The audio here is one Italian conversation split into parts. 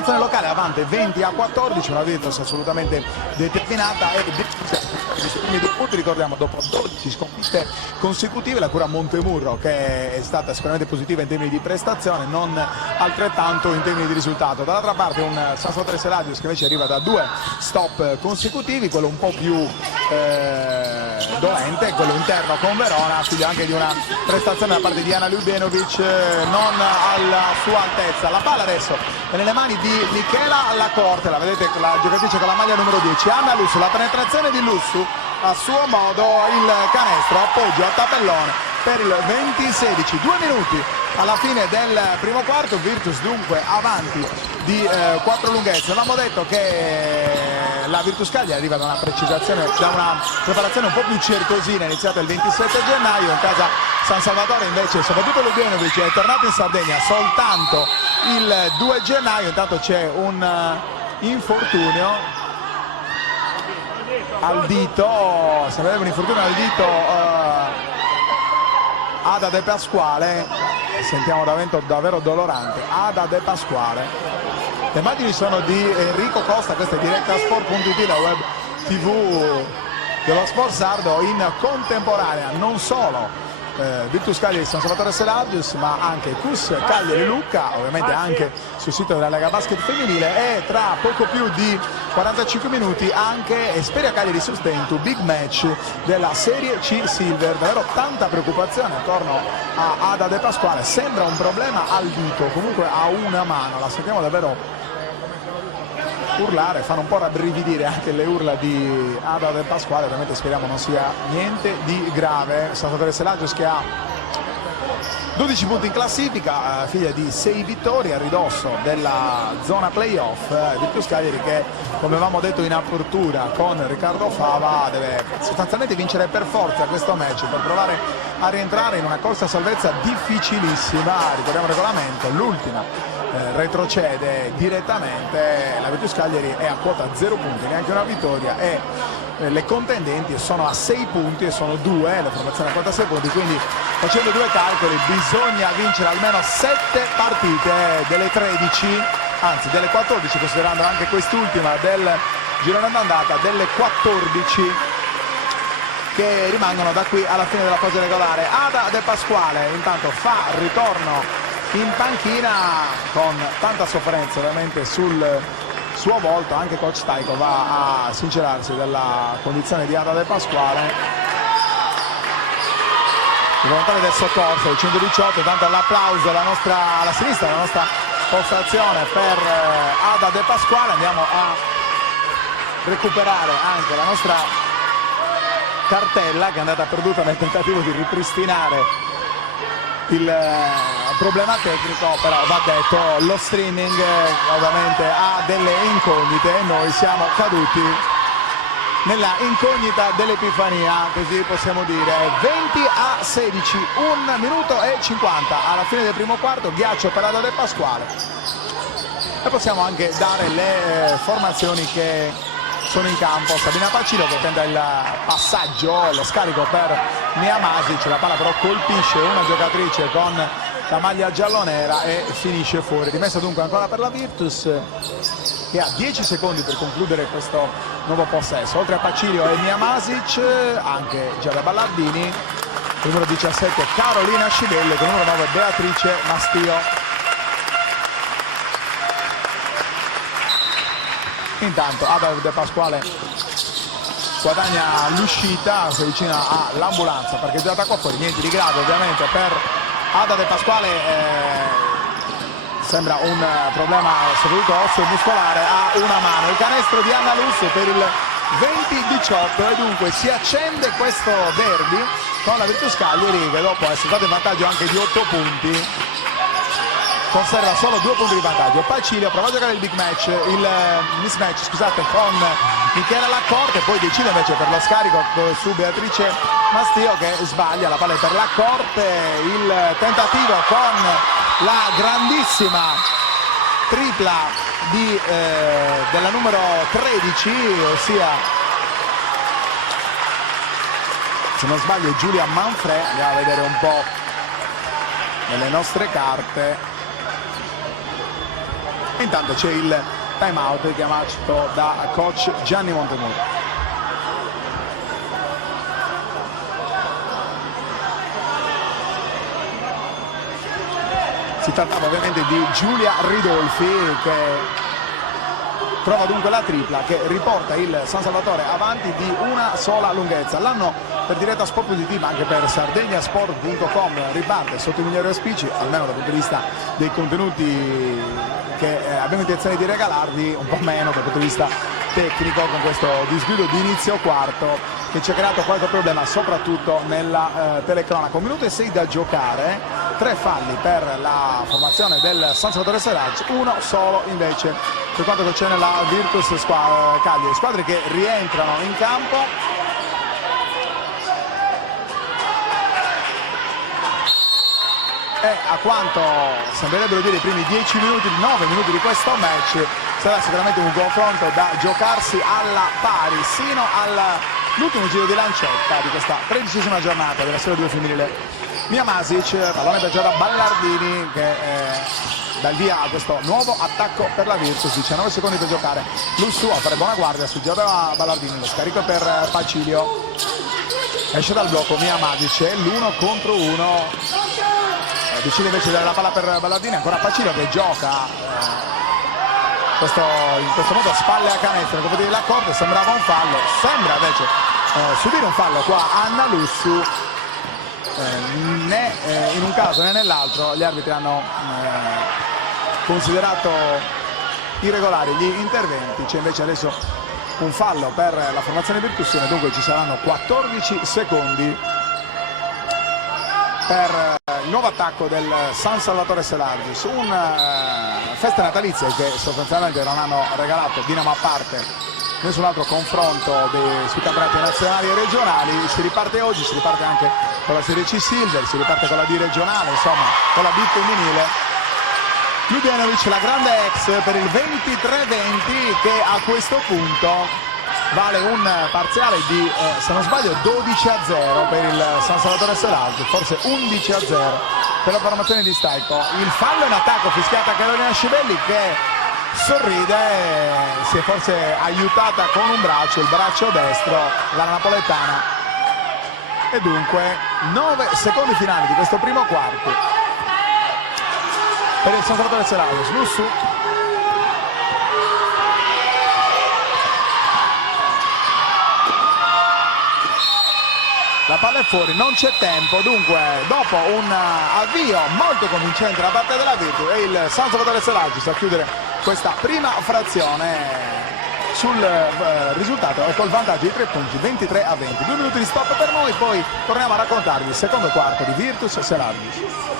formazione locale avanti 20-14, una Virtus assolutamente determinata e di punti, ricordiamo, dopo 12 sconfitte consecutive, la cura Montemurro che è stata sicuramente positiva in termini di prestazione, non altrettanto in termini di risultato. Dall'altra parte un San Salvatore Seladius che invece arriva da 2 stop consecutivi, quello un po' più dolente, quello interno con Verona, figlio anche di una prestazione da parte di Ana Ljubenovic non alla sua altezza. La palla adesso è nelle mani di Michela Lacorte, la vedete, la giocatrice con la maglia numero 10, Anna Lussu, la penetrazione di Lussu, a suo modo il canestro, appoggio a tabellone per il 20-16, 2 minuti alla fine del primo quarto, Virtus dunque avanti di 4 lunghezze. Avevamo detto che la Virtus Cagliari arriva da una precisazione, da una preparazione un po' più certosina, iniziata il 27 gennaio, in casa San Salvatore invece soprattutto Ljubenovic è tornato in Sardegna soltanto il 2 gennaio, intanto c'è un infortunio al dito, se aveva un infortunio al dito Ada De Pasquale, sentiamo davvero dolorante, Ada De Pasquale. Le immagini sono di Enrico Costa, questa è diretta Sport.it, la web tv dello Sport Sardo in contemporanea, non solo Virtus Cagliari San Salvatore Seladius, ma anche Cus Cagliari Lucca, ovviamente anche sul sito della Lega Basket femminile, e tra poco più di 45 minuti anche Esperia Cagliari Sustento, big match della Serie C Silver. Davvero tanta preoccupazione attorno a Ada De Pasquale, sembra un problema al dito, comunque ha una mano, la sentiamo davvero urlare, fanno un po' rabbrividire anche le urla di Ada De Pasquale, ovviamente speriamo non sia niente di grave. San Salvatore Seladius che ha 12 punti in classifica, figlia di 6 vittorie a ridosso della zona playoff. Virtus Cagliari che, come avevamo detto in apertura con Riccardo Fava, deve sostanzialmente vincere per forza questo match per provare a rientrare in una corsa a salvezza difficilissima. Ricordiamo il regolamento, l'ultima retrocede direttamente, la Virtus Cagliari è a quota 0 punti, neanche una vittoria, e le contendenti sono a 6 punti e sono 2, la formazione a quota 6 punti, quindi facendo 2 calcoli bisogna vincere almeno 7 partite delle 13, anzi delle 14, considerando anche quest'ultima del girone d'andata, delle 14 che rimangono da qui alla fine della fase regolare. Ada De Pasquale intanto fa ritorno in panchina con tanta sofferenza ovviamente sul suo volto, anche coach Staiko va a sincerarsi della condizione di Ada De Pasquale. I volontari del soccorso, il 118, tanto l'applauso alla sinistra, la nostra postazione per Ada De Pasquale. Andiamo a recuperare anche la nostra cartella che è andata perduta nel tentativo di ripristinare il problema tecnico, però va detto, lo streaming ovviamente ha delle incognite e noi siamo caduti nella incognita dell'Epifania, così possiamo dire. 20-16, 1 minuto e 50 alla fine del primo quarto, ghiaccio per Ada De Pasquale, e possiamo anche dare le formazioni che sono in campo. Sabina Pacino che tenta il passaggio, lo scarico per Mia Masic, la palla però colpisce una giocatrice con la maglia giallonera e finisce fuori. Rimessa dunque ancora per la Virtus che ha 10 secondi per concludere questo nuovo possesso. Oltre a Pacilio e Mia Masic anche Giada Ballardini, numero 17 Carolina Scibelle, con numero 9 Beatrice Mastio. Intanto Ada De Pasquale guadagna l'uscita, si avvicina all'ambulanza parcheggiata qua fuori, niente di grave ovviamente per Ada De Pasquale, sembra un problema soprattutto osseo muscolare, ha una mano. Il canestro di Anna Lussu per il 20-18 e dunque si accende questo derby con la Virtus Cagliari che dopo essere stato in vantaggio anche di 8 punti conserva solo 2 punti di vantaggio. Pacilio prova a giocare il big match, il mismatch scusate, con Michela Lacorte, poi decide invece per lo scarico su Beatrice Mastio che sbaglia, la palla è per Lacorte. Il tentativo con la grandissima tripla della numero 13, ossia se non sbaglio Giulia Manfred. Andiamo a vedere un po' nelle nostre carte. Intanto c'è il time out chiamato da coach Gianni Montemurro. Si trattava ovviamente di Giulia Ridolfi, che trova dunque la tripla che riporta il San Salvatore avanti di una sola lunghezza. L'anno per diretta Sport Positiva, anche per sardegnasport.com, riparte sotto i migliori auspici, almeno dal punto di vista dei contenuti che abbiamo intenzione di regalarvi, un po' meno dal punto di vista tecnico, con questo disguido di inizio quarto che ci ha creato qualche problema soprattutto nella telecronaca. 1 minuto e 6 da giocare, 3 falli per la formazione del San Salvatore Serage, uno solo invece per quanto concerne la Virtus Cagliari. Squadre che rientrano in campo. E a quanto sembrerebbero dire i primi 10 minuti, 9 minuti di questo match, sarà sicuramente un confronto da giocarsi alla pari sino all'ultimo giro di lancetta di questa 13ª giornata della Serie 2 femminile. Mia Masic, pallone per Giada Ballardini che dà il via a questo nuovo attacco per la Virtus. 19 secondi per giocare. Lussu a fare buona guardia su Giada Ballardini, lo scarico per Pacilio, esce dal blocco Mia Masic, è l'1 contro 1. Decide invece di dare la palla per Ballardini, ancora Pacilio che gioca in questo modo spalle a canestro nei confronti della corte. Sembrava un fallo, sembra invece subire un fallo qua Anna Lussu. Né in un caso né nell'altro gli arbitri hanno considerato irregolari gli interventi. C'è invece adesso un fallo per la formazione virtusiana, dunque ci saranno 14 secondi per il nuovo attacco del San Salvatore Serage. Feste natalizie che sostanzialmente non hanno regalato, Dinamo a parte, nessun altro confronto sui campionati nazionali e regionali. Si riparte oggi, si riparte anche con la Serie C Silver, si riparte con la D regionale, insomma con la B femminile. Ljubljanovic, la grande ex, per il 23-20 che a questo punto vale un parziale di, se non sbaglio, 12-0 per il San Salvatore Serage, forse 11-0 per la formazione di Staico. Il fallo in attacco fischiata a Carolina Scibelli che sorride, si è forse aiutata con un braccio, il braccio destro, la napoletana. E dunque 9 secondi finali di questo primo quarto per il San Salvatore Serage. Lussu, la palla è fuori, non c'è tempo, dunque dopo un avvio molto convincente da parte della Virtus, e il San Salvatore Serage sta a chiudere questa prima frazione sul risultato e col vantaggio di 3 punti, 23-20. 2 minuti di stop per noi, poi torniamo a raccontarvi il secondo quarto di Virtus Serage.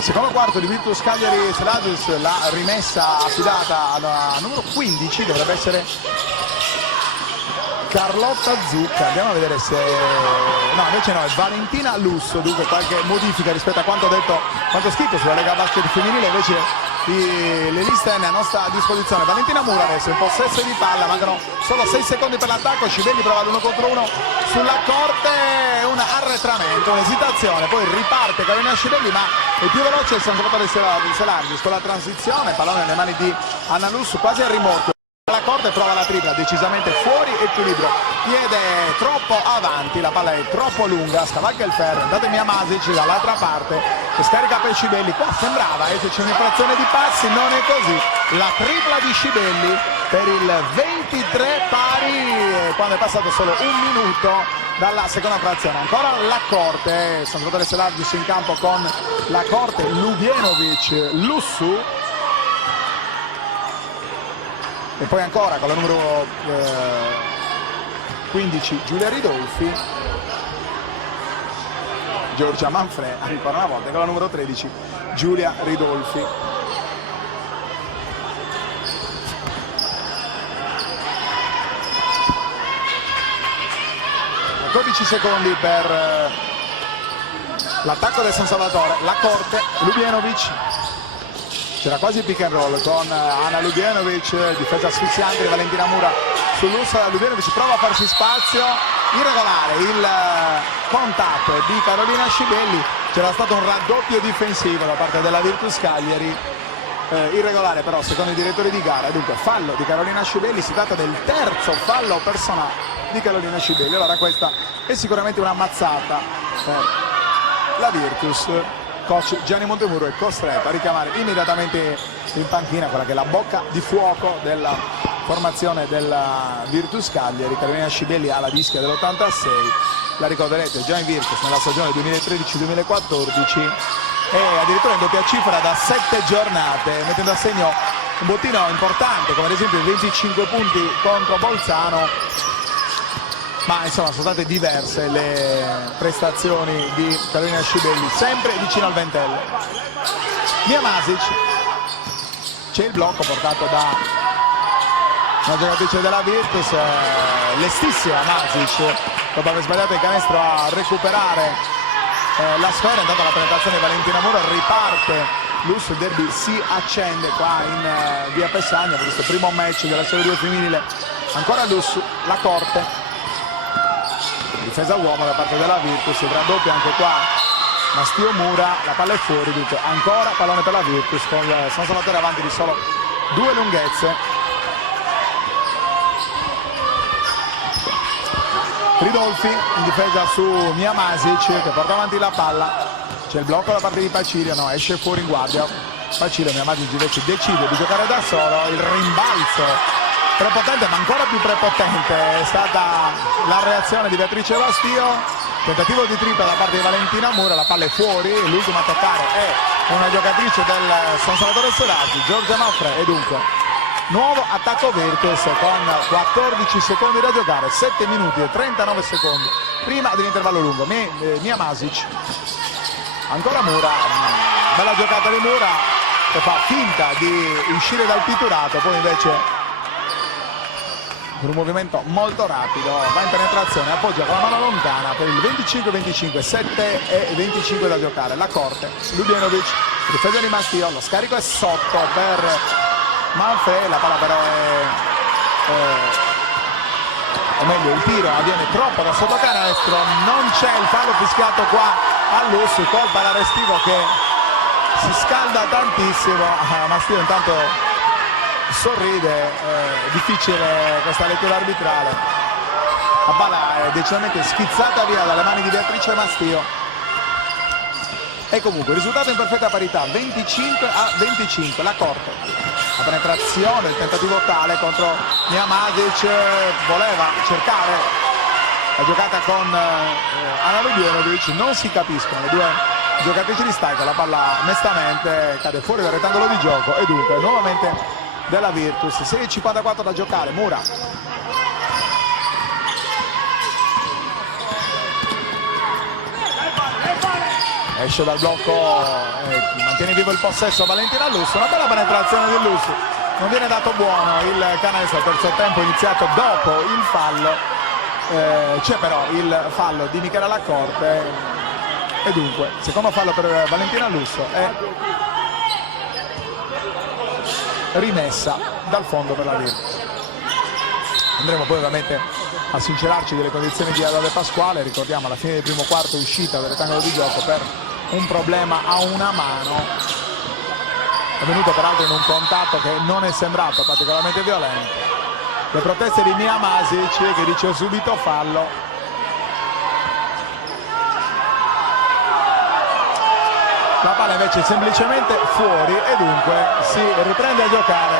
Secondo quarto di Virtus Cagliari Serage, la rimessa affidata alla numero 15 dovrebbe essere Carlotta Zucca. Andiamo a vedere se... no, invece no, è Valentina Lusso. Dunque qualche modifica rispetto a quanto detto, quanto scritto sulla Lega Basket femminile. Invece le liste a nostra disposizione. Valentina Murares in possesso di palla, mancano solo 6 secondi per l'attacco. Scibelli prova l'1 contro 1 sulla corte, un arretramento, un'esitazione, poi riparte Carolina Scibelli, ma è più veloce il San Salvatore Serage con la transizione, pallone nelle mani di Anna Lussu, quasi a rimorchio. La corte prova la tripla, decisamente fuori equilibrio, piede troppo avanti, la palla è troppo lunga, scavalca il ferro. Datemi a Masic dall'altra parte che scarica per Scibelli. Qua sembrava esserci un'infrazione di passi, non è così. La tripla di Scibelli per il 23 pari quando è passato solo un minuto dalla seconda frazione. Ancora la corte, San Salvatore Serage in campo con la corte Ljubljanovic, Lussu. E poi ancora con la numero 15 Giulia Ridolfi, Giorgia Manfrè ancora una volta con la numero 13 Giulia Ridolfi. E 12 secondi per l'attacco del San Salvatore. La corte, Ljubljanovic. C'era quasi pick and roll con Anna Ljubljanovic, difesa asfissiante di Valentina Mura sull'Ursa. Ljubenovic prova a farsi spazio, irregolare il contatto di Carolina Scibelli. C'era stato un raddoppio difensivo da parte della Virtus Cagliari, irregolare però secondo i direttori di gara. Dunque fallo di Carolina Scibelli, si tratta del terzo fallo personale di Carolina Scibelli. Allora questa è sicuramente una mazzata per la Virtus. Coach Gianni Montemurro è costretto a richiamare immediatamente in panchina quella che è la bocca di fuoco della formazione della Virtus Cagliari. Carolina Scibelli ha la dischia dell'86, la ricorderete già in Virtus nella stagione 2013-2014 e addirittura in doppia cifra da 7 giornate, mettendo a segno un bottino importante come ad esempio i 25 punti contro Bolzano. Ma insomma sono state diverse le prestazioni di Carolina Scibelli, sempre vicino al ventello. Mia Masic, c'è il blocco portato da una giocatrice della Virtus, lestissima Masic, dopo aver sbagliato il canestro a recuperare la sfera. Intanto la penetrazione di Valentina Mura, riparte Lusso, il derby si accende qua in via Pessagno per questo primo match della Serie 2 femminile. Ancora Lusso, la Corte. Difesa uomo da parte della Virtus, il raddoppio anche qua Mastio Mura, la palla è fuori, dunque ancora pallone per la Virtus con San Salvatore avanti di solo 2 lunghezze. Ridolfi in difesa su Mia Masic che porta avanti la palla, c'è il blocco da parte di Pacilio, no, esce fuori in guardia Pacilio. Mia Masic invece decide di giocare da solo, il rimbalzo prepotente ma ancora più prepotente è stata la reazione di Beatrice Bastio, tentativo di tripla da parte di Valentina Mura, la palla è fuori, l'ultima a toccare è una giocatrice del San Salvatore Seraggi, Giorgia Maffre, e dunque nuovo attacco Virtus con 14 secondi da giocare, 7 minuti e 39 secondi prima dell'intervallo lungo. Mia Masic, ancora Mura, bella giocata di Mura che fa finta di uscire dal pitturato, poi invece con un movimento molto rapido va in penetrazione, appoggia con la mano lontana per il 25-25, 7 e 25 da giocare. La Corte, Ljubenovic, difesa di Mastio, lo scarico è sotto per Manfre, la palla però o meglio il tiro avviene troppo da sotto canestro, non c'è il fallo fischiato qua all'Ussu, colpa da Restivo che si scalda tantissimo. Mastio intanto sorride, difficile questa lettura arbitrale, la palla è decisamente schizzata via dalle mani di Beatrice Mastio e comunque risultato in perfetta parità, 25-25. La Corte, la penetrazione, il tentativo tale contro Mia Masic, voleva cercare la giocata con Anna Ljubenovic, non si capiscono le due giocatrici di Staica, la palla mestamente cade fuori dal rettangolo di gioco e dunque nuovamente della Virtus. 6:54 da giocare. Mura, esce dal blocco, mantiene vivo il possesso Valentina Lusso, una bella penetrazione di Lusso, non viene dato buono il canestro, terzo tempo iniziato dopo il fallo, c'è però il fallo di Michela Lacorte e dunque secondo fallo per Valentina Lusso è rimessa dal fondo per la Virtus. Andremo poi ovviamente a sincerarci delle condizioni di Ada De Pasquale. Ricordiamo alla fine del primo quarto uscita del rettangolo di gioco per un problema a una mano, è venuto peraltro in un contatto che non è sembrato particolarmente violento. Le proteste di Mia Masic che dice subito fallo. La palla invece è semplicemente fuori e dunque si riprende a giocare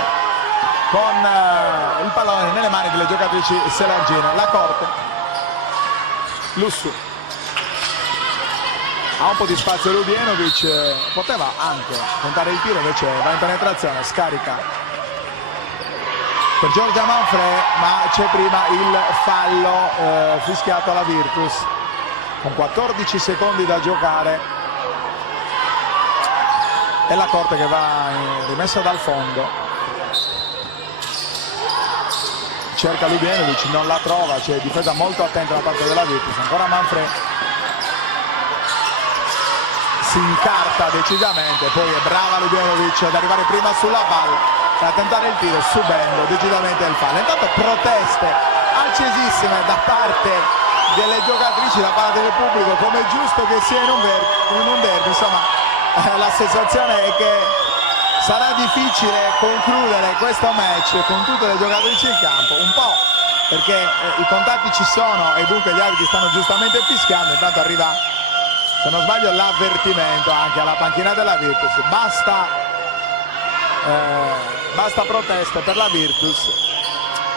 con il pallone nelle mani delle giocatrici selargine. La Corte, Lussu, ha un po' di spazio Ljubenovic, poteva anche tentare il tiro, invece va in penetrazione, scarica per Giorgia Manfre, ma c'è prima il fallo fischiato alla Virtus con 14 secondi da giocare. E la Corte che va rimessa dal fondo, cerca Ljubenovic, non la trova, c'è difesa molto attenta da parte della Virtus. Ancora Manfre si incarta decisamente, poi è brava Ljubenovic ad arrivare prima sulla palla a tentare il tiro subendo decisamente il fallo. Intanto proteste accesissime da parte delle giocatrici, da parte del pubblico, come è giusto che sia in un derby. Insomma, la sensazione è che sarà difficile concludere questo match con tutte le giocatrici in campo, un po' perché i contatti ci sono e dunque gli arbitri stanno giustamente fischiando. Intanto arriva, se non sbaglio, l'avvertimento anche alla panchina della Virtus. Basta proteste per la Virtus.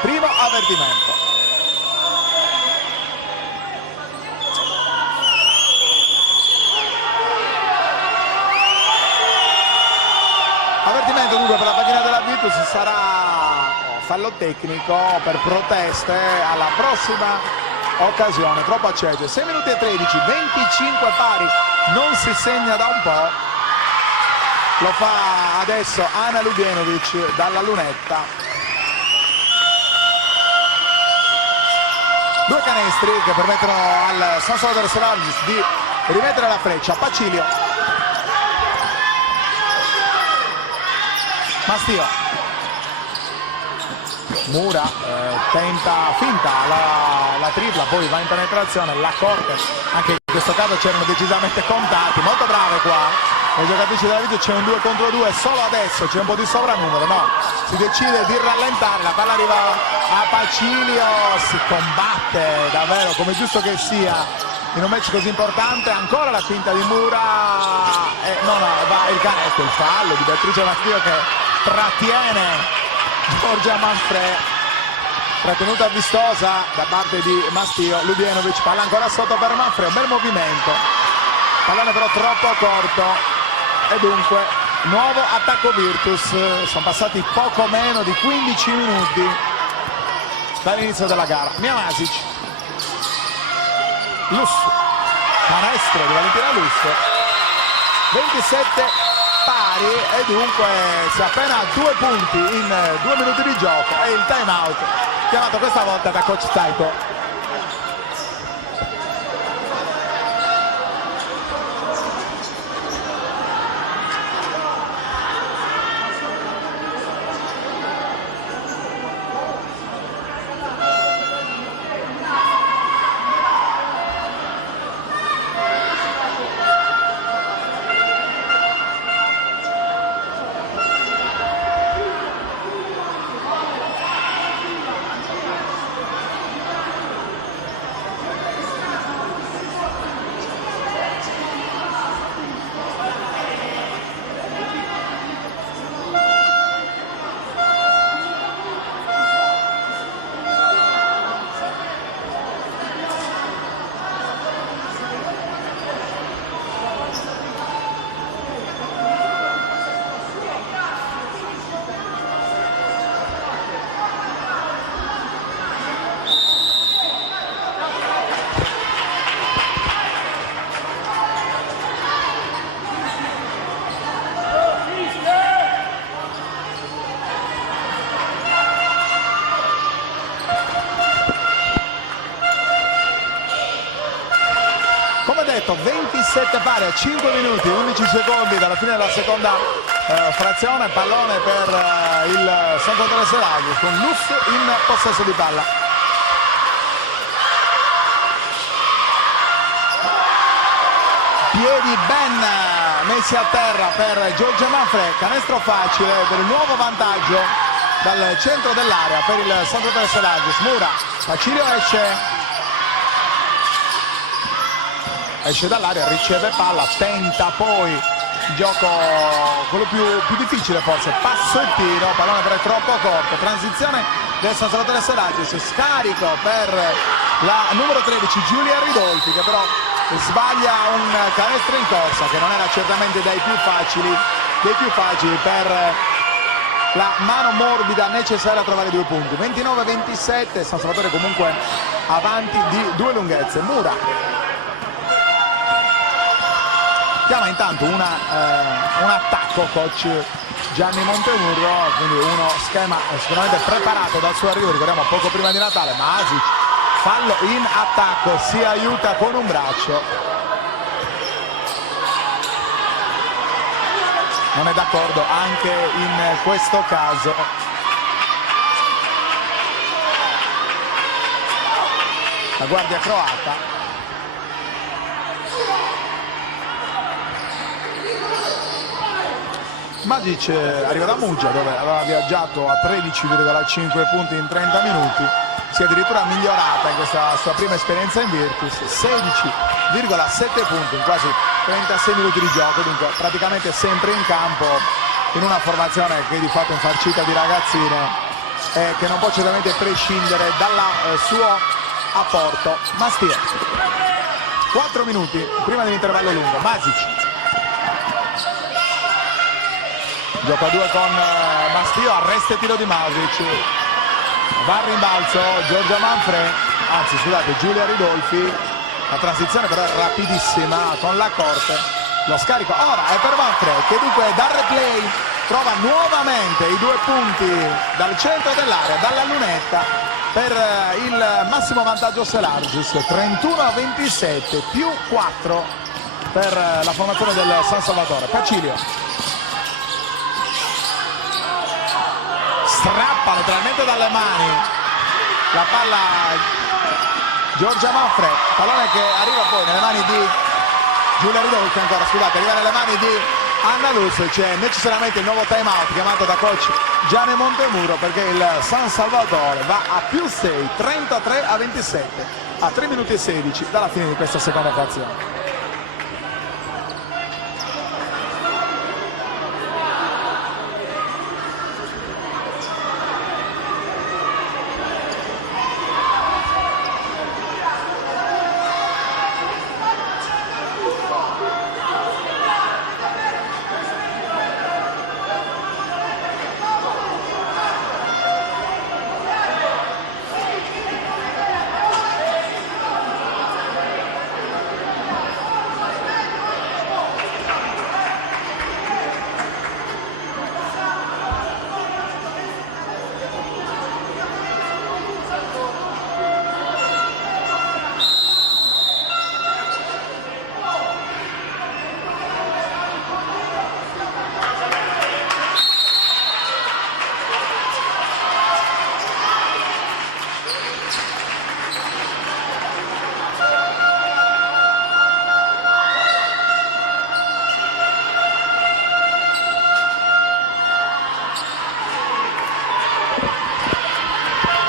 Primo avvertimento. Avvertimento dunque per la panchina della Virtus, sarà fallo tecnico per proteste alla prossima occasione. Troppo acceso. 6 minuti e 13, 25 pari, non si segna da un po'. Lo fa adesso Ana Lubienovic dalla lunetta. Due canestri che permettono al San Salvatore Selagius di rimettere la freccia. Pacilio, Mastio, Mura finta la tripla, poi va in penetrazione, la corte, anche in questo caso c'erano decisamente contati. Molto brave qua le giocatrici della Virtus, c'è un 2 contro 2, solo adesso c'è un po' di sovranumero, no, si decide di rallentare, la palla arriva a Pacilio, si combatte davvero come giusto che sia in un match così importante. Ancora la finta di Mura va il canestro, il fallo di Beatrice Mastio che trattiene Giorgia Manfred, trattenuta vistosa da parte di Mastio. Lubienovic, palla ancora sotto per Manfred, un bel movimento, pallone però troppo corto e dunque nuovo attacco Virtus. Sono passati poco meno di 15 minuti dall'inizio della gara. Miamasic, Lusso, canestro di Valentina Lusso, 27 pari e dunque si è appena a 2 punti in 2 minuti di gioco e il time out chiamato questa volta da coach Taiko. Come detto, 27 pari a 5 minuti e 11 secondi dalla fine della seconda frazione. Pallone per il San Salvatore Selagius con Lusso in possesso di palla. Piedi ben messi a terra per Giorgia Manfred, canestro facile per il nuovo vantaggio dal centro dell'area per il San Salvatore Selagius. Mura, Pacilio esce dall'area, riceve palla, tenta poi il gioco, quello più difficile forse, passo e tiro, pallone però è troppo corto, transizione del San Salvatore Selagius, scarico per la numero 13 Giulia Ridolfi, che però sbaglia un canestro in corsa che non era certamente dei più facili per la mano morbida necessaria a trovare 2 punti. 29-27, San Salvatore comunque avanti di 2 lunghezze. Mura chiama intanto un attacco coach Gianni Montemurro, quindi uno schema sicuramente preparato dal suo arrivo, ricordiamo poco prima di Natale. Masic, fallo in attacco, si aiuta con un braccio. non è d'accordo anche in questo caso. La guardia croata. Magic arriva da Muggia, dove aveva viaggiato a 13,5 punti in 30 minuti, si è addirittura migliorata in questa sua prima esperienza in Virtus, 16,7 punti in quasi 36 minuti di gioco, dunque praticamente sempre in campo in una formazione che è di fatto infarcita di ragazzine e che non può certamente prescindere dal suo apporto. Mastia, 4 minuti prima dell'intervallo lungo. Magic gioca a 2 con Mastio, arresta il tiro di Magic, va al rimbalzo Giorgia Manfred, anzi scusate Giulia Ridolfi, la transizione però è rapidissima con la corte, lo scarico ora è per Manfred che dunque dal replay trova nuovamente i 2 punti dal centro dell'area, dalla lunetta, per il massimo vantaggio Selargis, 31-27 più 4 per la formazione del San Salvatore. Pacilio strappa letteralmente dalle mani la palla Giorgia Manfred, pallone che arriva poi nelle mani di Giulia Ridolfi, ancora scusate, arriva nelle mani di Anna Luz. C'è necessariamente il nuovo time out chiamato da coach Gianni Montemuro, perché il San Salvatore va a più 6, 33-27 a 3 minuti e 16 dalla fine di questa seconda frazione.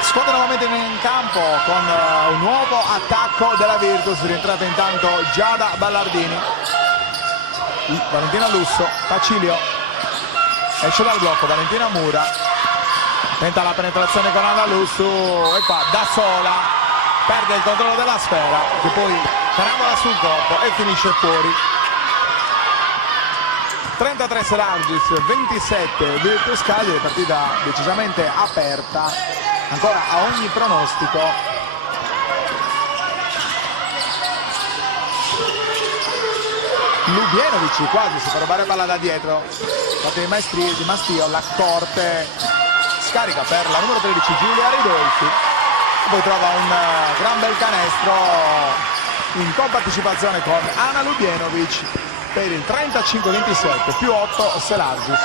Squadra nuovamente in campo con un nuovo attacco della Virtus, rientrata intanto Giada Ballardini, Valentina Lusso, Pacilio esce dal blocco, Valentina Mura tenta la penetrazione con Anna Lusso e qua da sola perde il controllo della sfera che poi carambola sul corpo e finisce fuori. 33 Selargis, 27 Virtus Cagliari, partita decisamente aperta ancora a ogni pronostico. Lubienovic quasi si fa rubare palla da dietro, fatto di Mastio, la corte scarica per la numero 13 Giulia Ridolfi, poi trova un gran bel canestro in compartecipazione con Ana Lubienovic per il 35-27 più 8 Selargis.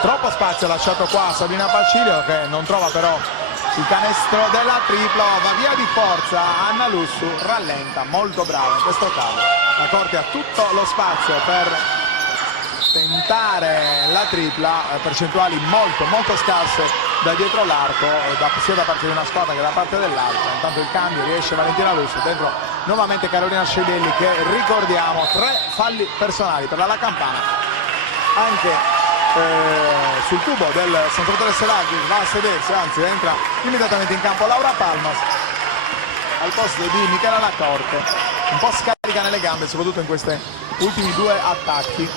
Troppo spazio lasciato qua a Sabina Pacilio che non trova però il canestro della tripla, va via di forza Anna Lussu, rallenta, molto brava in questo caso. La corte ha tutto lo spazio per tentare la tripla, percentuali molto scarse da dietro l'arco, sia da parte di una squadra che da parte dell'altra. Intanto il cambio, riesce Valentina Lussu, dentro nuovamente Carolina Scedelli che ricordiamo 3 falli personali per la Campana. Anche sul tubo del San Salvatore Selargis va a sedersi, anzi entra immediatamente in campo Laura Palmas al posto di Michela Lacorte, un po' scarica nelle gambe soprattutto in questi ultimi 2 attacchi.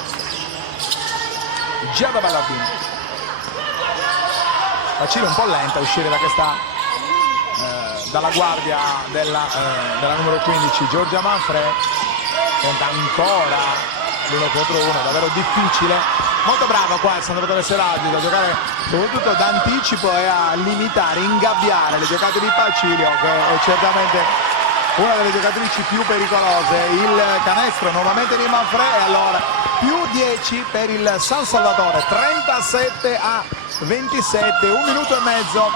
Giada Ballardini, Pacilio un po' lenta a uscire da questa dalla guardia della numero 15 Giorgia Manfred, tenta ancora l'1 contro 1, davvero difficile. Molto bravo qua il San Salvatore Selargis a giocare soprattutto d'anticipo e a limitare, ingabbiare le giocate di Pacilio, che è certamente una delle giocatrici più pericolose. Il canestro nuovamente di Manfrè e allora più 10 per il San Salvatore, 37-27, 1 minuto e mezzo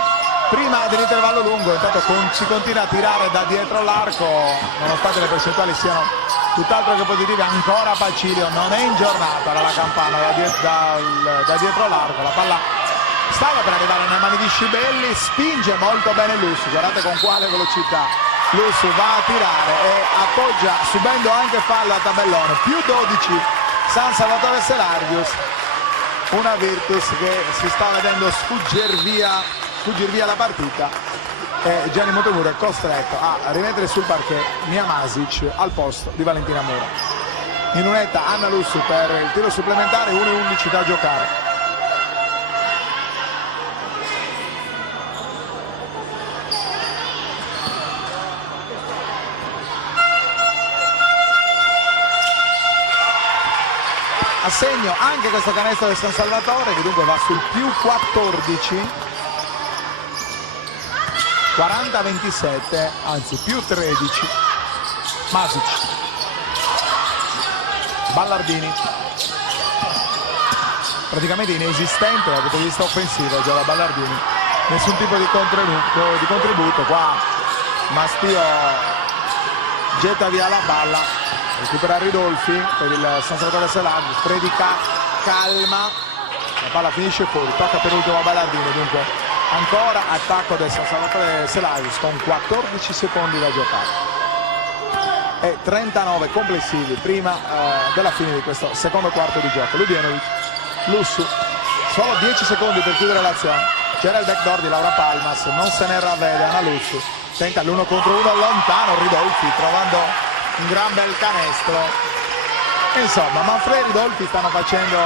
prima dell'intervallo lungo. Intanto si continua a tirare da dietro l'arco, nonostante le percentuali siano tutt'altro che positive. Ancora Pacilio, non è in giornata dalla Campana da dietro l'arco, la palla stava per arrivare nelle mani di Scibelli, spinge molto bene Lussu, guardate con quale velocità Lussu va a tirare e appoggia, subendo anche fallo a tabellone. Più 12 San Salvatore Selargius, una Virtus che si sta vedendo sfuggir via la partita e Gianni Montemuro è costretto a rimettere sul parquet Mia Masic al posto di Valentina Mura. In lunetta Anna Lussu per il tiro supplementare, 1:11 da giocare. A segno anche questo canestro del San Salvatore, che dunque va sul più 14, 40-27, anzi più 13. Masic, Ballardini, praticamente inesistente dal punto di vista offensivo già da Ballardini, nessun tipo di contributo. Qua Mastio getta via la palla, recupera Ridolfi per il San Salvatore Selargius, predica calma, la palla finisce fuori, tocca per ultimo a Ballardini. Dunque ancora attacco del San Salvatore Selargius con 14 secondi da giocare e 39 complessivi prima della fine di questo secondo quarto di gioco. Ludianovic, Lussu, solo 10 secondi per chiudere l'azione, c'era il backdoor di Laura Palmas, non se ne ravvede Anna Lussu, tenta l'1 contro 1 lontano Ridolfi trovando un gran bel canestro. Insomma, Manfredi e Ridolfi stanno facendo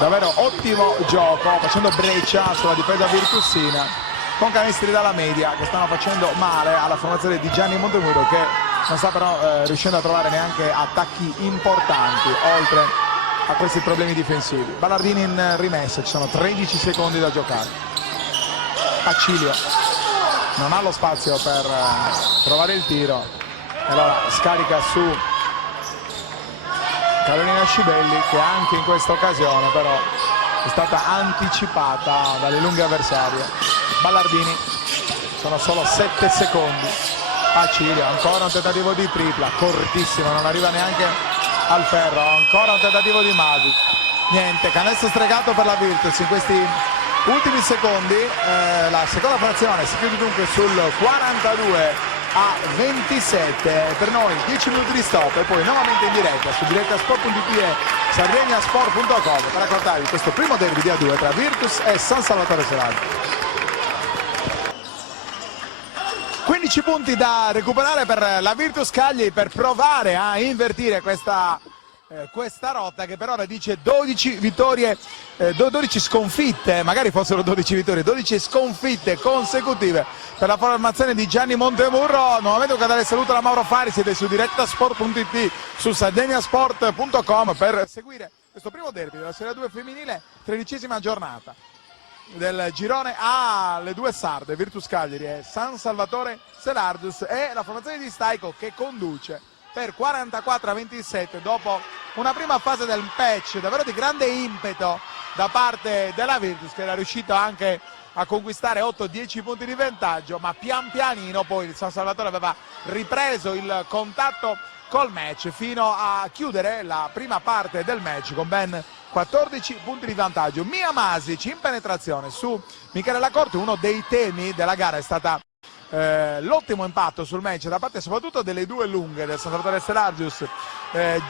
davvero ottimo gioco, facendo breccia sulla difesa virtusina con canestri dalla media che stanno facendo male alla formazione di Gianni Montemuro, che non sta però riuscendo a trovare neanche attacchi importanti oltre a questi problemi difensivi. Ballardini in rimessa, ci sono 13 secondi da giocare. Pacilio non ha lo spazio per trovare il tiro e allora scarica su Carolina Scibelli, che anche in questa occasione però è stata anticipata dalle lunghe avversarie. Ballardini, sono solo 7 secondi. Pacilio, ancora un tentativo di tripla, cortissimo, non arriva neanche al ferro. Ancora un tentativo di Masic, niente, canestro stregato per la Virtus in questi ultimi secondi. La seconda frazione si chiude dunque sul 42-27, per noi 10 minuti di stop e poi nuovamente in diretta su direttasport.it e sardegnasport.com per raccontarvi questo primo derby di A2 tra Virtus e San Salvatore Selargius. 15 punti da recuperare per la Virtus Cagliari per provare a invertire questa rotta, che per ora dice 12 vittorie, 12 sconfitte, magari fossero 12 vittorie, 12 sconfitte consecutive per la formazione di Gianni Montemurro. Nuovamente un canale saluto da Mauro Fari, siete su direttasport.it, su sardegnasport.com per seguire questo primo derby della Serie 2 femminile, 13ª giornata del girone A. Le due sarde, Virtus Cagliari e San Salvatore Selargius, e la formazione di Staico che conduce per 44-27 dopo una prima fase del patch davvero di grande impeto da parte della Virtus, che era riuscito anche a conquistare 8-10 punti di vantaggio, ma pian pianino poi il San Salvatore aveva ripreso il contatto col match fino a chiudere la prima parte del match con ben 14 punti di vantaggio. Mia Masic in penetrazione su Michele Lacorte. Uno dei temi della gara è stata l'ottimo impatto sul match da parte soprattutto delle due lunghe del San Salvatore Selargius,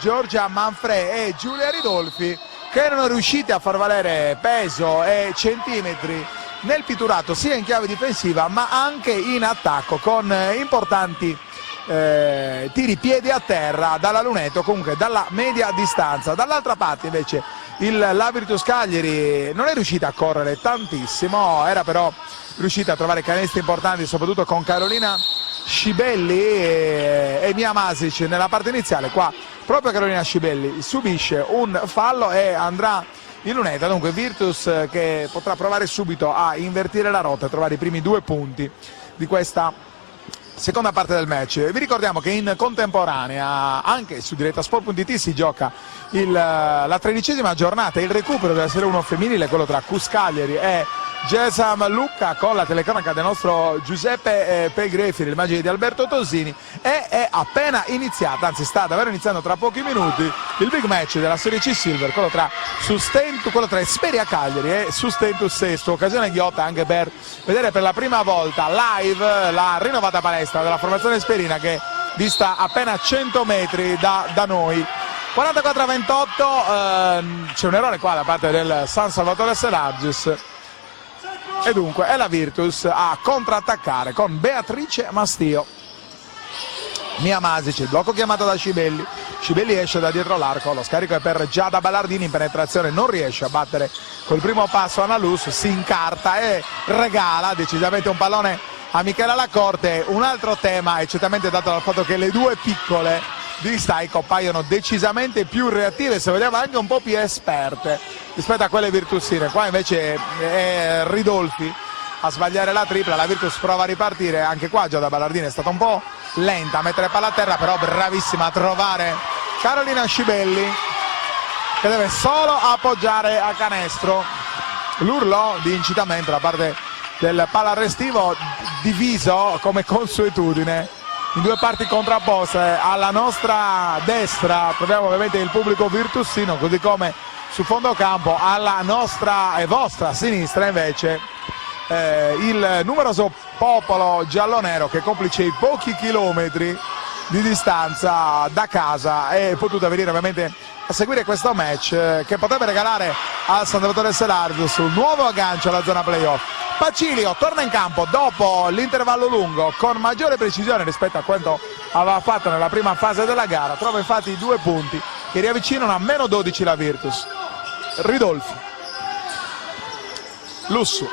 Giorgia Manfrè e Giulia Ridolfi, che erano riusciti a far valere peso e centimetri nel pitturato sia in chiave difensiva ma anche in attacco, con importanti tiri piedi a terra dalla lunetta o comunque dalla media distanza. Dall'altra parte invece la Virtus Cagliari non è riuscita a correre tantissimo, era però riuscita a trovare canestri importanti soprattutto con Carolina Scibelli e Mia Masic nella parte iniziale. Qua proprio Carolina Scibelli subisce un fallo e andrà in lunetta. Dunque Virtus che potrà provare subito a invertire la rotta e trovare i primi 2 punti di questa seconda parte del match. Vi ricordiamo che in contemporanea anche su Diretta Sport.it si gioca la 13ª giornata, il recupero della Serie 1 femminile, quello tra Cus Cagliari e Gesam Lucca, con la telecronaca del nostro Giuseppe Pelgreffi, l'immagine di Alberto Tosini, e è appena iniziata, anzi sta davvero iniziando tra pochi minuti, il big match della Serie C Silver, quello tra Esperia Cagliari e Sustentus Sesto, occasione ghiotta anche per vedere per la prima volta live la rinnovata palestra della formazione esperina, che dista appena 100 metri da noi. 44-28, c'è un errore qua da parte del San Salvatore Selargis e dunque è la Virtus a contrattaccare con Beatrice Mastio. Mia Masic, il blocco chiamato da Scibelli, Scibelli esce da dietro l'arco, lo scarico è per Giada Ballardini, in penetrazione non riesce a battere col primo passo Analus, si incarta e regala decisamente un pallone a Michela Lacorte. Un altro tema è certamente dato dal fatto che le due piccole di Staico appaiono decisamente più reattive, se vogliamo anche un po' più esperte rispetto a quelle virtusine. Qua invece è Ridolfi a sbagliare la tripla, la Virtus prova a ripartire, anche qua Giada Ballardini è stata un po' lenta a mettere palla a terra, però bravissima a trovare Carolina Scibelli, che deve solo appoggiare a canestro. L'urlo di incitamento da parte del pallaarrestivo, diviso come consuetudine in 2 parti contrapposte. Alla nostra destra troviamo ovviamente il pubblico virtusino, così come su fondo campo alla nostra e vostra sinistra invece il numeroso popolo giallonero che, complice i pochi chilometri di distanza da casa, è potuto venire ovviamente a seguire questo match che potrebbe regalare al San Salvatore Selargis un nuovo aggancio alla zona playoff. Pacilio torna in campo dopo l'intervallo lungo con maggiore precisione rispetto a quanto aveva fatto nella prima fase della gara, trova infatti i 2 punti che riavvicinano a meno 12 la Virtus. Ridolfi, Lussu,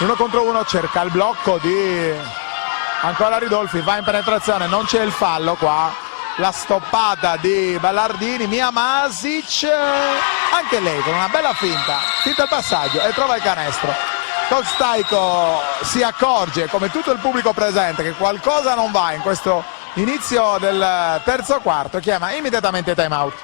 1 contro 1, cerca il blocco di ancora Ridolfi, va in penetrazione, non c'è il fallo qua, la stoppata di Ballardini. Mia Masic, anche lei con una bella finta il passaggio e trova il canestro. Coach Staico si accorge, come tutto il pubblico presente, che qualcosa non va in questo inizio del terzo quarto, chiama immediatamente time out.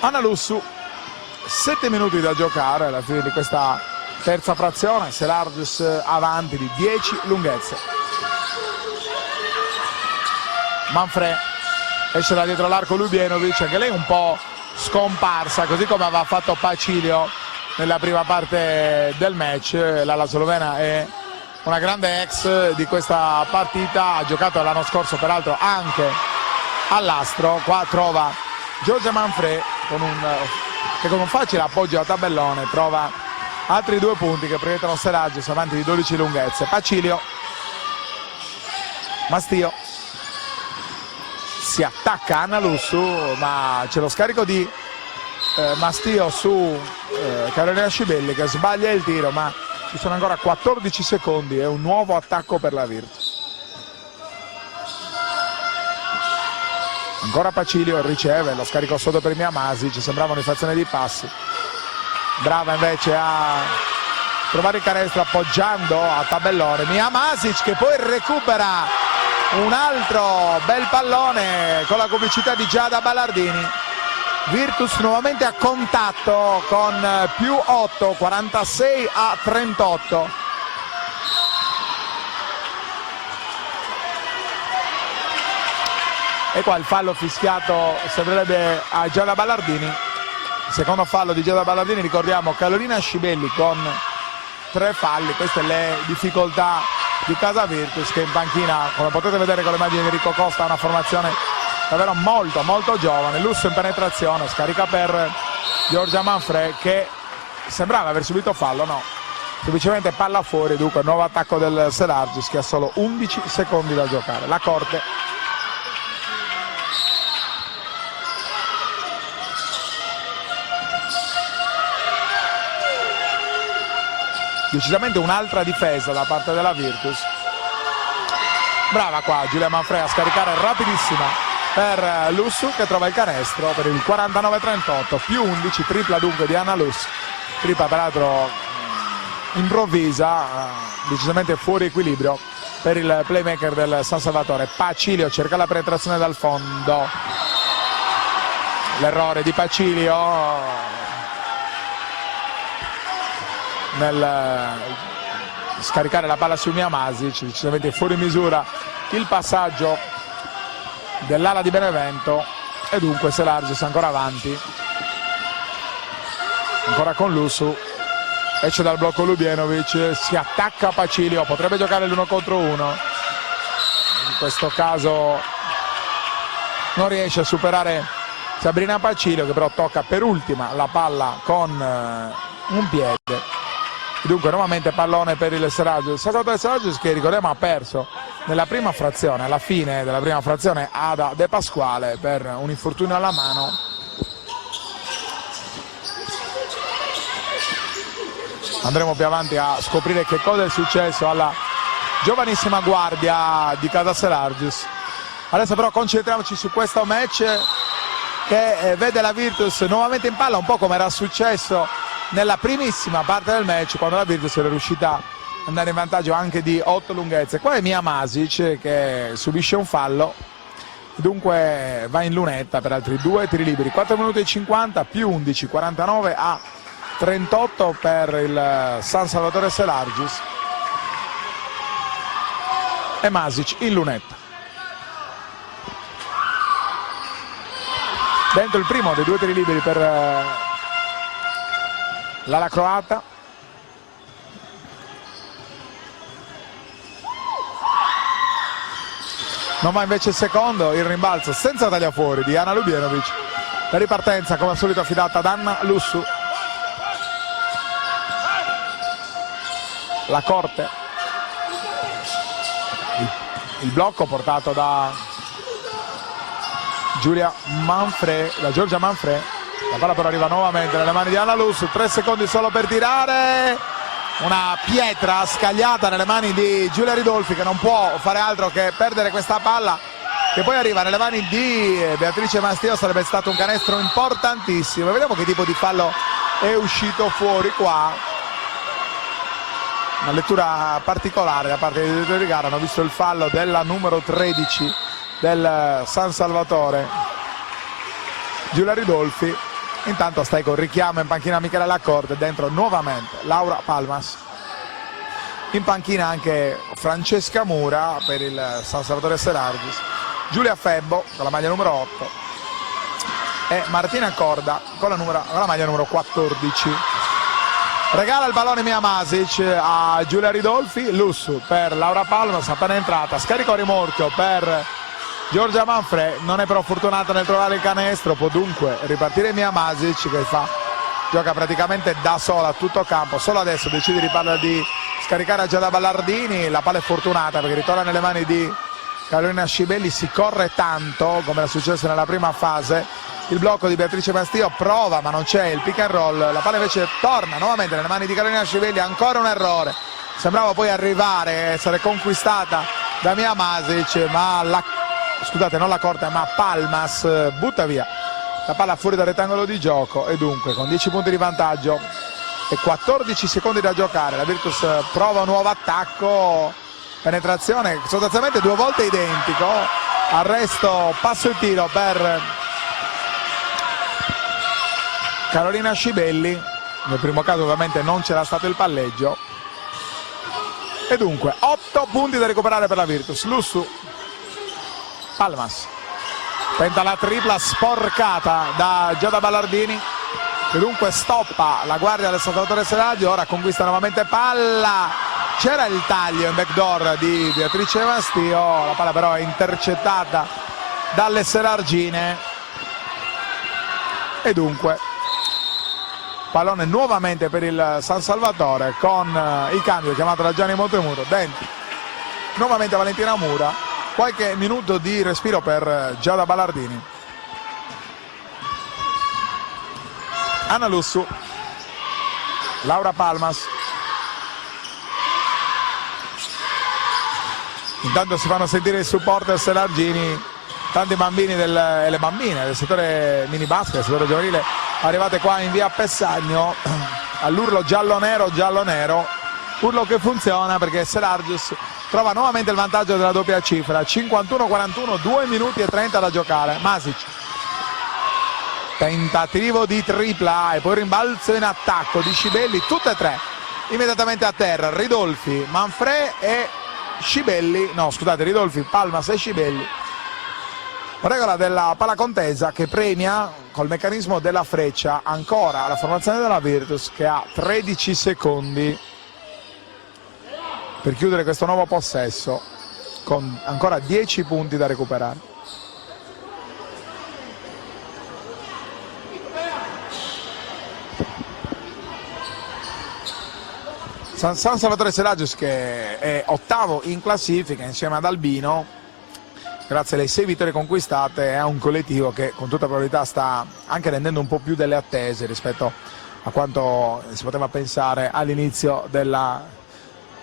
Anna Lussu, 7 minuti da giocare alla fine di questa terza frazione, Selargis avanti di 10 lunghezze. Manfred esce da dietro l'arco Ljubienovic, anche lei un po' scomparsa, così come aveva fatto Pacilio nella prima parte del match. L'ala slovena è una grande ex di questa partita, ha giocato l'anno scorso peraltro anche all'Astro. Qua trova Giorgia Manfred che con un facile appoggio a tabellone trova altri 2 punti che proiettano Selargis avanti di 12 lunghezze. Pacilio, Mastio, si attacca Anna Lussu, ma c'è lo scarico di Mastio su Carolina Scibelli, che sbaglia il tiro, ma ci sono ancora 14 secondi e un nuovo attacco per la Virtus. Ancora Pacilio riceve lo scarico sotto per Mia Masic, ci sembrava un'infrazione di passi, brava invece a trovare il canestro appoggiando a tabellone. Mia Masic che poi recupera un altro bel pallone con la complicità di Giada Ballardini. Virtus nuovamente a contatto con più 8, 46-38. E qua il fallo fischiato servirebbe a Giada Ballardini. Secondo fallo di Giada Ballardini, ricordiamo Carolina Scibelli con 3 falli. Queste le difficoltà di casa Virtus, che in panchina, come potete vedere con le immagini di Enrico Costa, ha una formazione davvero molto giovane. Lusso in penetrazione, scarica per Giorgia Manfrè, che sembrava aver subito fallo, no, semplicemente palla fuori. Dunque nuovo attacco del Selargis, che ha solo 11 secondi da giocare. La Corte decisamente un'altra difesa da parte della Virtus. Brava qua Giulia Manfrè a scaricare rapidissima per Lussu, che trova il canestro per il 49-38, più 11, tripla dunque di Anna Lussu, tripla peraltro improvvisa, decisamente fuori equilibrio per il playmaker del San Salvatore. Pacilio cerca la penetrazione dal fondo, l'errore di Pacilio nel scaricare la palla su Mia Masic, decisamente fuori misura il passaggio dell'ala di Benevento, e dunque Selargis ancora avanti, ancora con Lussu, esce dal blocco Lubienovic, si attacca a Pacilio, potrebbe giocare l'1 contro 1, in questo caso non riesce a superare Sabrina Pacilio, che però tocca per ultima la palla con un piede. Dunque nuovamente pallone per il Selargis, che ricordiamo ha perso nella prima frazione, alla fine della prima frazione, Ada De Pasquale per un infortunio alla mano. Andremo più avanti a scoprire che cosa è successo alla giovanissima guardia di casa Selargis. Adesso però concentriamoci su questo match che vede la Virtus nuovamente in palla, un po' come era successo nella primissima parte del match, quando la Virtus era riuscita ad andare in vantaggio anche di 8 lunghezze. Qua è Mia Masic che subisce un fallo, dunque va in lunetta per altri 2 tiri liberi. 4 minuti e 50 più 11, 49-38 per il San Salvatore Selargis, e Masic in lunetta. Dentro il primo dei 2 tiri liberi per l'ala croata. Non va invece il secondo, il rimbalzo senza tagliafuori di Anna Lubienovic. La ripartenza come al solito affidata ad Anna Lussu. La Corte, il blocco portato da Giorgia Manfrè. La palla però arriva nuovamente nelle mani di Anna Lussu, 3 secondi solo per tirare, una pietra scagliata nelle mani di Giulia Ridolfi, che non può fare altro che perdere questa palla, che poi arriva nelle mani di Beatrice Mastio. Sarebbe stato un canestro importantissimo. Vediamo che tipo di fallo è uscito fuori qua. Una lettura particolare da parte dei direttori di gara, hanno visto il fallo della numero 13 del San Salvatore, Giulia Ridolfi. Intanto stai con richiamo in panchina Michele Laccorte, dentro nuovamente Laura Palmas, in panchina anche Francesca Mura per il San Salvatore Selargis, Giulia Febbo con la maglia numero 8 e Martina Corda con la maglia numero 14. Regala il pallone Mia Masic a Giulia Ridolfi, Lussu per Laura Palmas, appena entrata, scarico a rimorchio per Giorgia Manfrè, non è però fortunata nel trovare il canestro, può dunque ripartire Mia Masic, che gioca praticamente da sola a tutto campo. Solo adesso decide di scaricare a Giada Ballardini, la palla è fortunata perché ritorna nelle mani di Carolina Scibelli, si corre tanto come era successo nella prima fase. Il blocco di Beatrice Mastio, prova ma non c'è il pick and roll, la palla invece torna nuovamente nelle mani di Carolina Scibelli, ancora un errore, sembrava poi arrivare, essere conquistata da Mia Masic, ma non la Corte ma Palmas butta via la palla fuori dal rettangolo di gioco, e dunque con 10 punti di vantaggio e 14 secondi da giocare la Virtus prova un nuovo attacco, penetrazione sostanzialmente 2 volte identico, arresto, passo e tiro per Carolina Scibelli. Nel primo caso ovviamente non c'era stato il palleggio. E dunque 8 punti da recuperare per la Virtus. Lussu, Palmas tenta la tripla sporcata da Giada Ballardini, che dunque stoppa la guardia del Salvatore Seraggio. Ora conquista nuovamente palla, c'era il taglio in backdoor di Beatrice Mastio, la palla però è intercettata dalle Serargine e dunque pallone nuovamente per il San Salvatore con il cambio chiamato da Gianni Montemuro. Dentro nuovamente Valentina Mura, qualche minuto di respiro per Giada Ballardini. Anna Lussu, Laura Palmas, intanto si fanno sentire i supporter Serargini, tanti bambini e le bambine del settore mini basket, del settore giovanile, arrivate qua in via Pessagno all'urlo giallo-nero, urlo che funziona perché Serargius trova nuovamente il vantaggio della doppia cifra, 51-41, 2 minuti e 30 da giocare. Masic, tentativo di tripla e poi rimbalzo in attacco di Scibelli, tutte e tre immediatamente a terra, Ridolfi, Manfred e Scibelli, no scusate, Ridolfi, Palmas e Scibelli. Regola della palla contesa che premia col meccanismo della freccia ancora la formazione della Virtus, che ha 13 secondi per chiudere questo nuovo possesso con ancora 10 punti da recuperare. San Salvatore Seragius, che è ottavo in classifica insieme ad Albino, grazie alle 6 vittorie conquistate, è un collettivo che con tutta probabilità sta anche rendendo un po' più delle attese rispetto a quanto si poteva pensare all'inizio della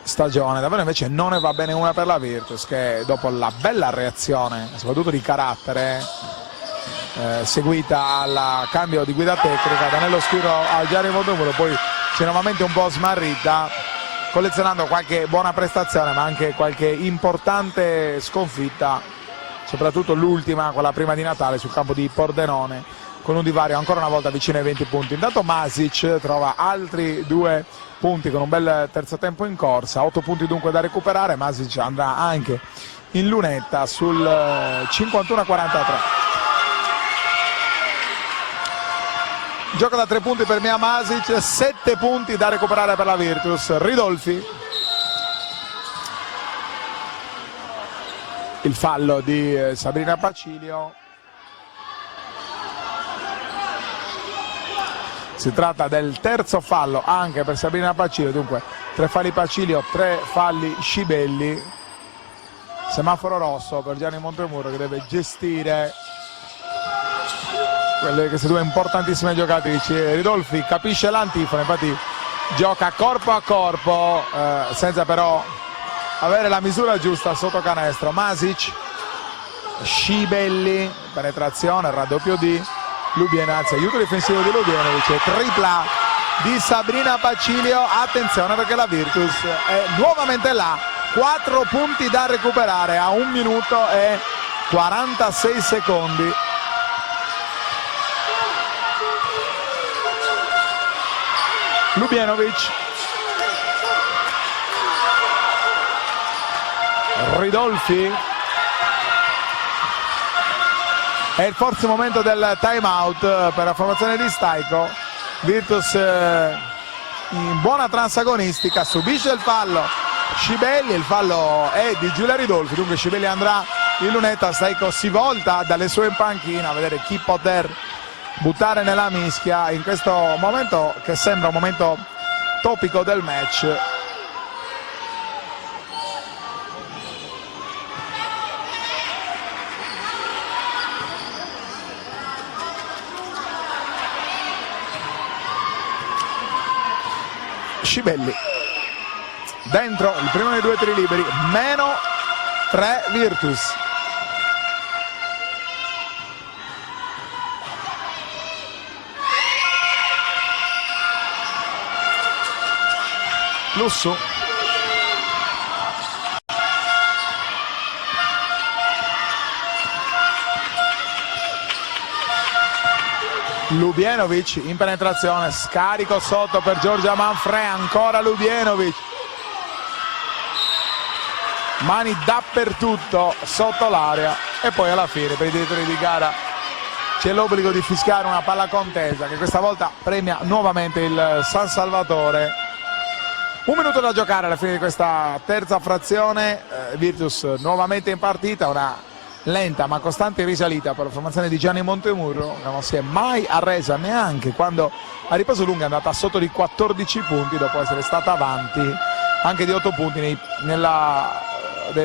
stagione. Davvero invece non ne va bene una per la Virtus, che dopo la bella reazione, soprattutto di carattere, seguita al cambio di guida tecnica, Danello Schiro a Gianni Montemuro, poi si è nuovamente un po' smarrita, collezionando qualche buona prestazione ma anche qualche importante sconfitta, soprattutto l'ultima, quella prima di Natale sul campo di Pordenone, con un divario ancora una volta vicino ai 20 punti. Intanto Masic trova altri 2 punti con un bel terzo tempo in corsa, 8 punti dunque da recuperare. Masic andrà anche in lunetta sul 51-43. Gioca da 3 punti per Mia Masic, 7 punti da recuperare per la Virtus. Ridolfi, il fallo di Sabrina Pacilio. Si tratta del terzo fallo anche per Sabrina Pacilio, dunque 3 falli Pacilio, 3 falli Scibelli. Semaforo rosso per Gianni Montemuro, che deve gestire queste 2 importantissime giocatrici. Ridolfi capisce l'antifona, infatti gioca corpo a corpo, senza però avere la misura giusta sotto canestro. Masic, Scibelli, penetrazione, raddoppio di Lubienaz, aiuto difensivo di Lubienovic, tripla di Sabrina Pacilio. Attenzione perché la Virtus è nuovamente là, 4 punti da recuperare a 1 minuto e 46 secondi. Lubienovic, Ridolfi, è forse il momento del time out per la formazione di Staico. Virtus in buona transagonistica, subisce il fallo Scibelli, il fallo è di Giulia Ridolfi, dunque Scibelli andrà in lunetta. Staico si volta dalle sue in panchina a vedere chi poter buttare nella mischia in questo momento che sembra un momento topico del match. Scibelli dentro il primo dei 2 tiri liberi, meno 3 Virtus. Lussu, Lubienovic in penetrazione, scarico sotto per Giorgia Manfred, ancora Lubienovic, mani dappertutto sotto l'area, e poi alla fine per i direttori di gara c'è l'obbligo di fischiare una palla contesa che questa volta premia nuovamente il San Salvatore. 1 minuto da giocare alla fine di questa terza frazione, Virtus nuovamente in partita, una lenta ma costante risalita per la formazione di Gianni Montemurro, che non si è mai arresa neanche quando a riposo lungo è andata sotto di 14 punti dopo essere stata avanti anche di 8 punti nei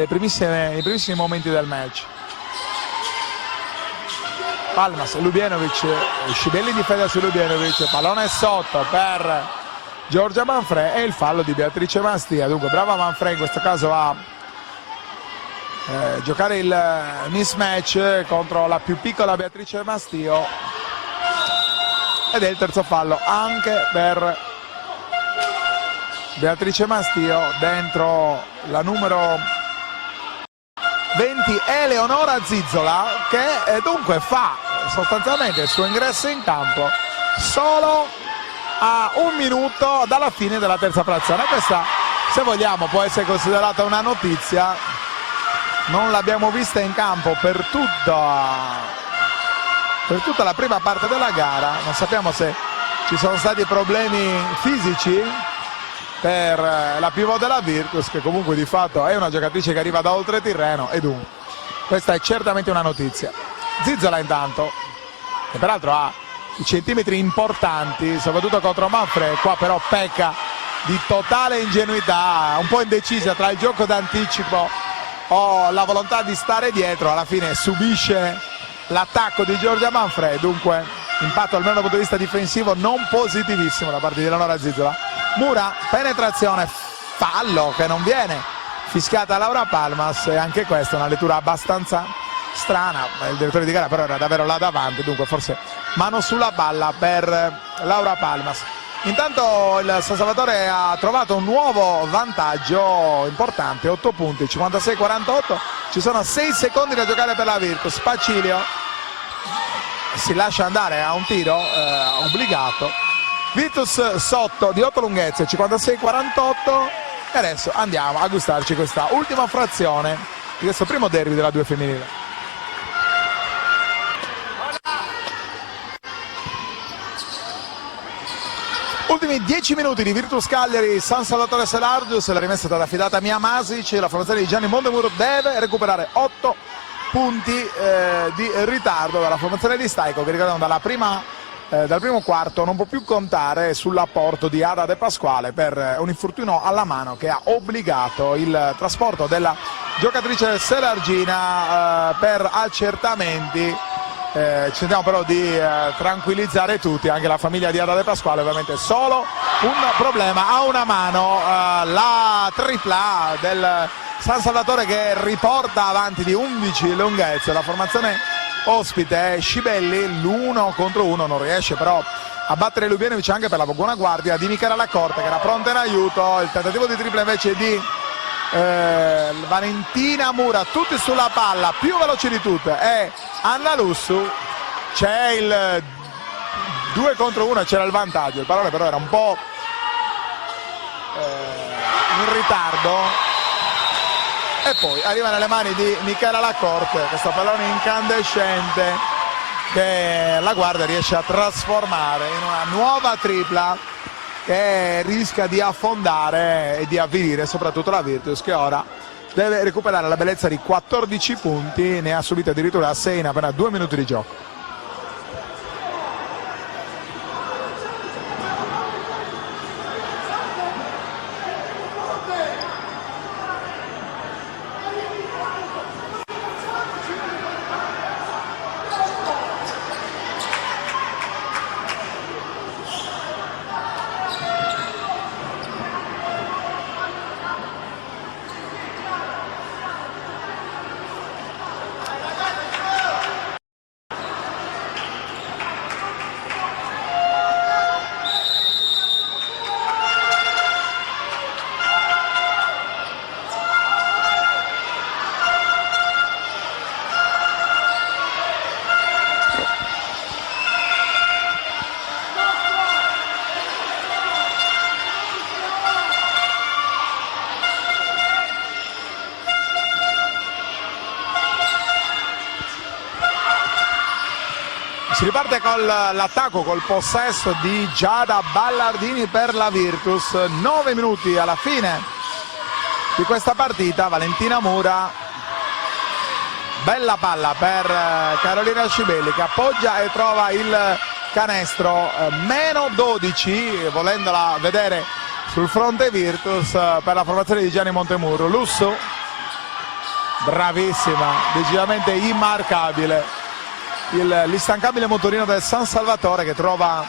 primissimi momenti del match. Palmas, Lubienovic, Scibelli difende su Lubienovic, pallone sotto per Giorgia Manfred e il fallo di Beatrice Mastia. Dunque brava Manfred in questo caso a giocare il mismatch contro la più piccola Beatrice Mastio, ed è il terzo fallo anche per Beatrice Mastio dentro la numero 20 Eleonora Zizzola, che dunque fa sostanzialmente il suo ingresso in campo solo a 1 minuto dalla fine della terza frazione. Questa, se vogliamo, può essere considerata una notizia. Non l'abbiamo vista in campo per tutta la prima parte della gara, non sappiamo se ci sono stati problemi fisici per la pivot della Virtus, che comunque di fatto è una giocatrice che arriva da oltreterreno, e dunque questa è certamente una notizia. Zizzola intanto, che peraltro ha i centimetri importanti, soprattutto contro Manfred, qua però pecca di totale ingenuità, un po' indecisa tra il gioco d'anticipo o la volontà di stare dietro, alla fine subisce l'attacco di Giorgia Manfred, dunque impatto almeno dal punto di vista difensivo non positivissimo da parte di Eleonora Zizzola. Mura, penetrazione, fallo che non viene fischiata a Laura Palmas, e anche questa è una lettura abbastanza strana, il direttore di gara però era davvero là davanti, dunque forse mano sulla palla per Laura Palmas. Intanto il San Salvatore ha trovato un nuovo vantaggio importante, 8 punti, 56-48, ci sono 6 secondi da giocare per la Virtus. Pacilio si lascia andare a un tiro obbligato, Virtus sotto di 8 lunghezze, 56-48, e adesso andiamo a gustarci questa ultima frazione di questo primo derby della 2 femminile. Ultimi 10 minuti di Virtus Cagliari, San Salvatore Selargius, la rimessa è stata affidata a Mia Masic, la formazione di Gianni Montemurro deve recuperare 8 punti di ritardo dalla formazione di Staico, che ricordano dal primo quarto non può più contare sull'apporto di Ada De Pasquale per un infortunio alla mano che ha obbligato il trasporto della giocatrice selargina per accertamenti. Ci sentiamo però di tranquillizzare tutti, anche la famiglia di Ada De Pasquale, ovviamente solo un problema a una mano, la tripla del San Salvatore che riporta avanti di 11 lunghezze la formazione ospite. Scibelli, l'1 contro 1, non riesce però a battere Lubienovic anche per la buona guardia di Michela Laccorte, che era pronta in aiuto. Il tentativo di tripla invece di Valentina Mura, tutti sulla palla, più veloce di tutte è Anna Lussu. C'è il 2 contro 1, c'era il vantaggio, il pallone però era un po' in ritardo, e poi arriva nelle mani di Michela Laccorte questo pallone incandescente che la guardia riesce a trasformare in una nuova tripla che rischia di affondare e di avvilire soprattutto la Virtus, che ora deve recuperare la bellezza di 14 punti, ne ha subito addirittura 6 in appena 2 minuti di gioco. Si riparte con l'attacco, col possesso di Giada Ballardini per la Virtus. 9 minuti alla fine di questa partita. Valentina Mura, bella palla per Carolina Scibelli che appoggia e trova il canestro. Meno 12, volendola vedere sul fronte Virtus, per la formazione di Gianni Montemurro. Lussu, bravissima, decisamente immarcabile. L'instancabile motorino del San Salvatore, che trova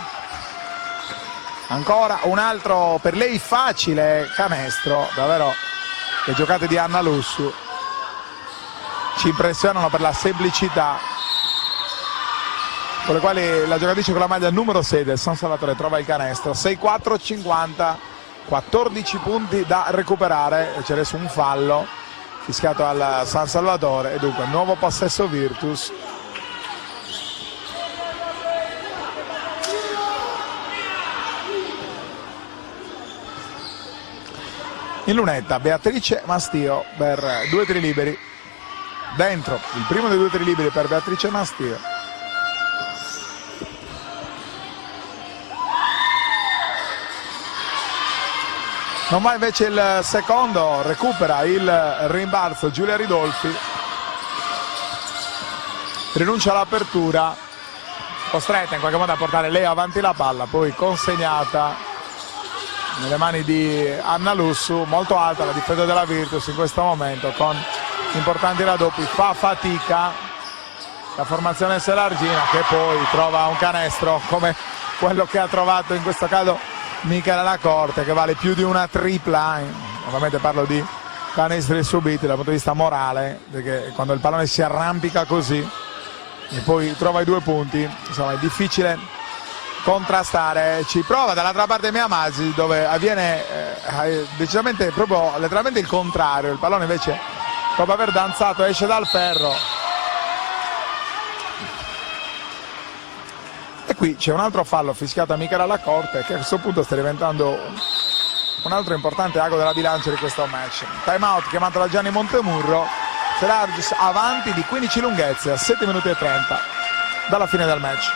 ancora un altro per lei facile canestro. Davvero le giocate di Anna Lussu ci impressionano per la semplicità con le quali la giocatrice con la maglia numero 6 del San Salvatore trova il canestro. 6-4-50, 14 punti da recuperare. C'è adesso un fallo fischiato al San Salvatore e dunque nuovo possesso Virtus. In lunetta Beatrice Mastio per 2 tiri liberi. Dentro il primo dei 2 tiri liberi per Beatrice Mastio. Non va invece il secondo, recupera il rimbalzo Giulia Ridolfi. Rinuncia all'apertura, costretta in qualche modo a portare lei avanti la palla, poi consegnata nelle mani di Anna Lussu. Molto alta la difesa della Virtus in questo momento, con importanti raddoppi. Fa fatica la formazione Selargina, che poi trova un canestro come quello che ha trovato in questo caso Michela Lacorte, che vale più di una tripla. Ovviamente parlo di canestri subiti dal punto di vista morale, perché quando il pallone si arrampica così e poi trova i 2 punti, insomma è difficile contrastare. Ci prova dall'altra parte Miamasi, dove avviene decisamente proprio letteralmente il contrario. Il pallone invece, dopo aver danzato, esce dal ferro. E qui c'è un altro fallo fischiato a Michela Lacorte, che a questo punto sta diventando un altro importante ago della bilancia di questo match. Time out chiamato da Gianni Montemurro. Selargis avanti di 15 lunghezze a 7 minuti e 30 dalla fine del match.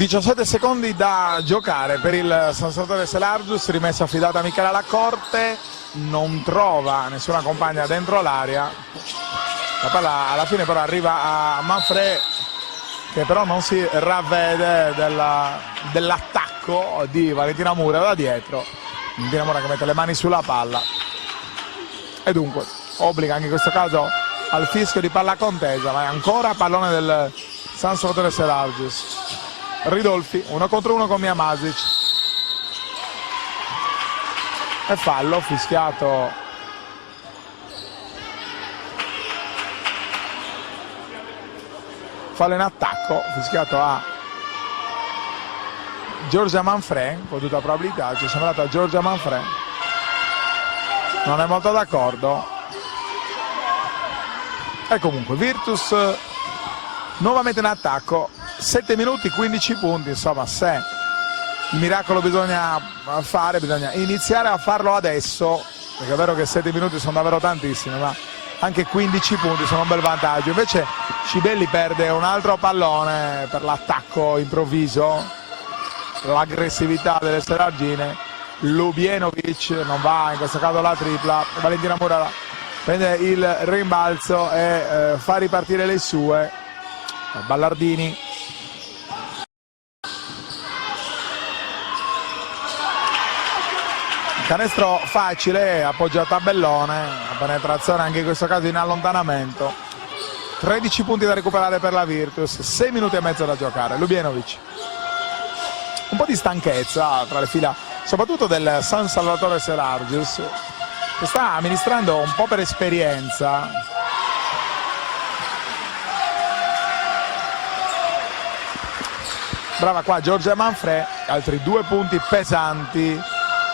...17 secondi da giocare per il San Salvatore Selargius. Rimessa affidata a Michela Lacorte, non trova nessuna compagna dentro l'area. La palla alla fine però arriva a Manfred, che però non si ravvede dell'attacco di Valentina Mura da dietro. Valentina Mura che mette le mani sulla palla e dunque obbliga anche in questo caso al fischio di palla contesa, ma è ancora pallone del San Salvatore Selargius. Ridolfi 1 contro 1 con Miamasic e fallo fischiato fallo in attacco fischiato a Giorgia Manfred con tutta probabilità. Ci è sembrata Giorgia Manfred, non è molto d'accordo e comunque Virtus nuovamente in attacco. 7 minuti, 15 punti, insomma, se il miracolo bisogna fare, bisogna iniziare a farlo adesso, perché è vero che 7 minuti sono davvero tantissimi, ma anche 15 punti, sono un bel vantaggio. Invece Shibelli perde un altro pallone per l'attacco improvviso, l'aggressività delle Serargine. Lubienovic non va, in questo caso la tripla, Valentina Mura prende il rimbalzo e fa ripartire le sue. Ballardini, canestro facile, appoggia a tabellone, la penetrazione anche in questo caso in allontanamento. 13 punti da recuperare per la Virtus, 6 minuti e mezzo da giocare. Lubienovic, un po' di stanchezza tra le fila soprattutto del San Salvatore Selargius, che sta amministrando un po' per esperienza. Brava qua Giorgia Manfrè, altri 2 punti pesanti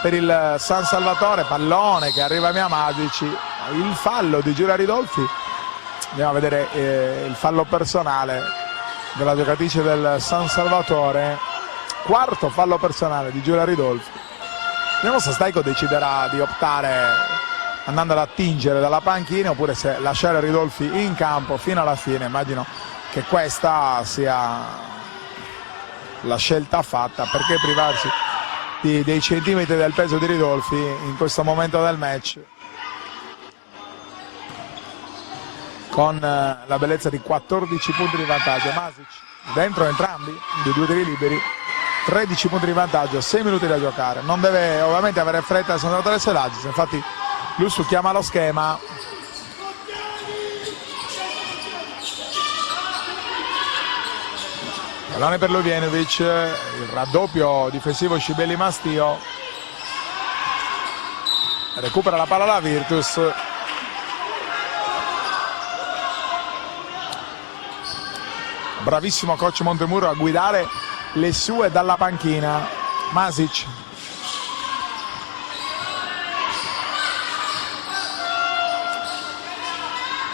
per il San Salvatore. Pallone che arriva a Miamasic, il fallo di Giulia Ridolfi. Andiamo a vedere il fallo personale della giocatrice del San Salvatore, quarto fallo personale di Giulia Ridolfi. Vediamo se Staico deciderà di optare andando ad attingere dalla panchina oppure se lasciare Ridolfi in campo fino alla fine. Immagino che questa sia la scelta fatta, perché privarsi dei centimetri del peso di Ridolfi in questo momento del match, con la bellezza di 14 punti di vantaggio. Masic dentro entrambi, di 2 tiri liberi, 13 punti di vantaggio, 6 minuti da giocare. Non deve ovviamente avere fretta il Salvatore Selargius, infatti Lussu chiama lo schema. Pallone per Lubienovic, il raddoppio difensivo Shibelli Mastio, recupera la palla la Virtus. Bravissimo coach Montemurro a guidare le sue dalla panchina. Masic,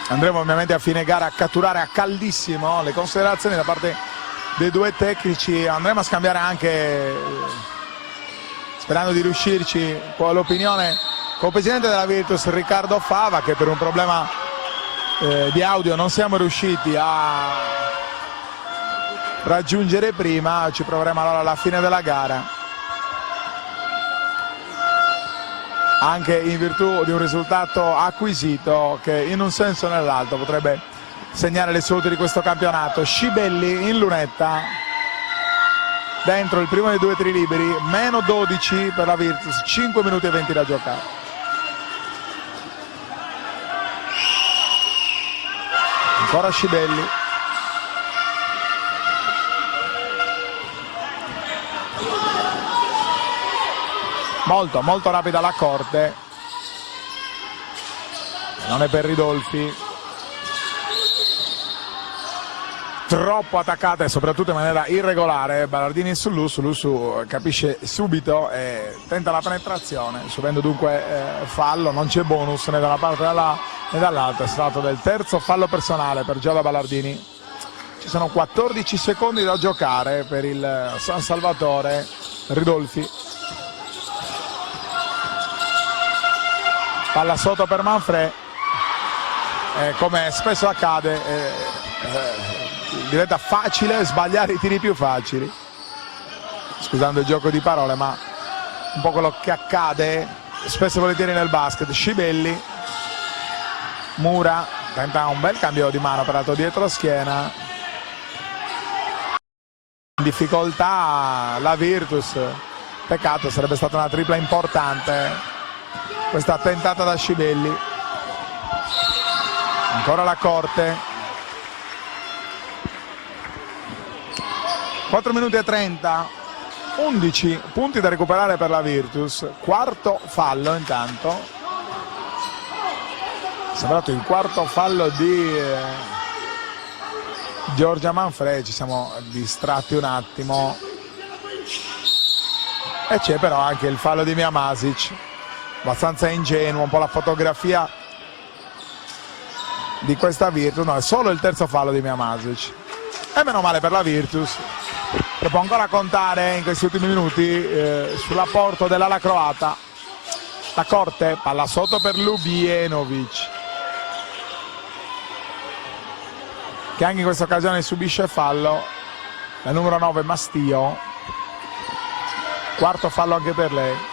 andremo ovviamente a fine gara a catturare a caldissimo le considerazioni da parte dei due tecnici. Andremo a scambiare anche, sperando di riuscirci, con l'opinione con il presidente della Virtus Riccardo Fava, che per un problema di audio non siamo riusciti a raggiungere prima. Ci proveremo allora alla fine della gara, anche in virtù di un risultato acquisito che in un senso o nell'altro potrebbe segnare le sorti di questo campionato. Shibelli in lunetta, dentro il primo dei 2 tiri liberi, meno 12 per la Virtus, 5 minuti e 20 da giocare. Ancora Shibelli, molto rapida la corte, non è per Ridolfi, troppo attaccata e soprattutto in maniera irregolare. Ballardini su Lussu capisce subito e tenta la penetrazione, subendo dunque fallo. Non c'è bonus né da una parte né dall'altra, è stato del terzo fallo personale per Giada Ballardini. Ci sono 14 secondi da giocare per il San Salvatore. Ridolfi, palla sotto per Manfrè, come spesso accade diventa facile sbagliare i tiri più facili, scusando il gioco di parole, ma un po' quello che accade spesso e volentieri nel basket. Shibelli, Mura tenta un bel cambio di mano peraltro dietro schiena, in difficoltà la Virtus, peccato, sarebbe stata una tripla importante questa tentata da Shibelli. Ancora la corte, 4 minuti e 30, 11 punti da recuperare per la Virtus. Quarto fallo intanto, è sembrato il quarto fallo di Giorgia Manfrè. Ci siamo distratti un attimo e c'è però anche il fallo di Miamasic, abbastanza ingenuo, un po' la fotografia di questa Virtus. No, è solo il terzo fallo di Miamasic e meno male per la Virtus, che può ancora contare in questi ultimi minuti sull'apporto dell'ala croata. La corte, palla sotto per Lubienovic, che anche in questa occasione subisce fallo, la numero 9 Mastio, quarto fallo anche per lei.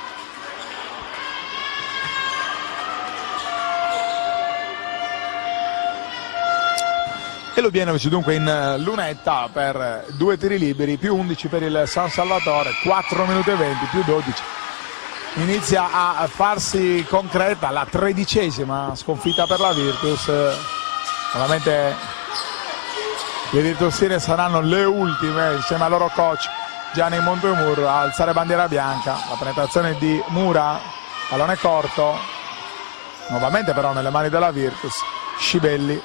E Lubienovic dunque in lunetta per 2 tiri liberi, più 11 per il San Salvatore, 4 minuti e 20 più 12. Inizia a farsi concreta la 13ª sconfitta per la Virtus. Ovviamente le virtusine saranno le ultime insieme al loro coach Gianni Montemurro a alzare bandiera bianca. La penetrazione di Mura, pallone corto, nuovamente però nelle mani della Virtus. Scibelli,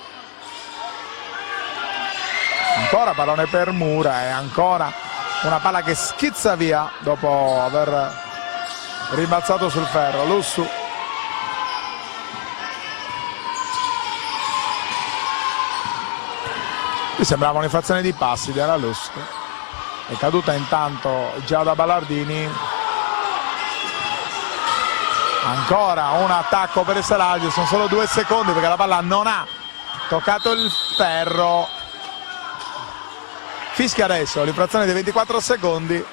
ancora pallone per Mura e ancora una palla che schizza via dopo aver rimbalzato sul ferro. Lussu, qui sembrava un'infrazione di passi di Ara Lussu, è caduta intanto già da Ballardini. Ancora un attacco per il Salagio, sono solo 2 secondi perché la palla non ha toccato il ferro. Fischia adesso l'infrazione dei 24 secondi.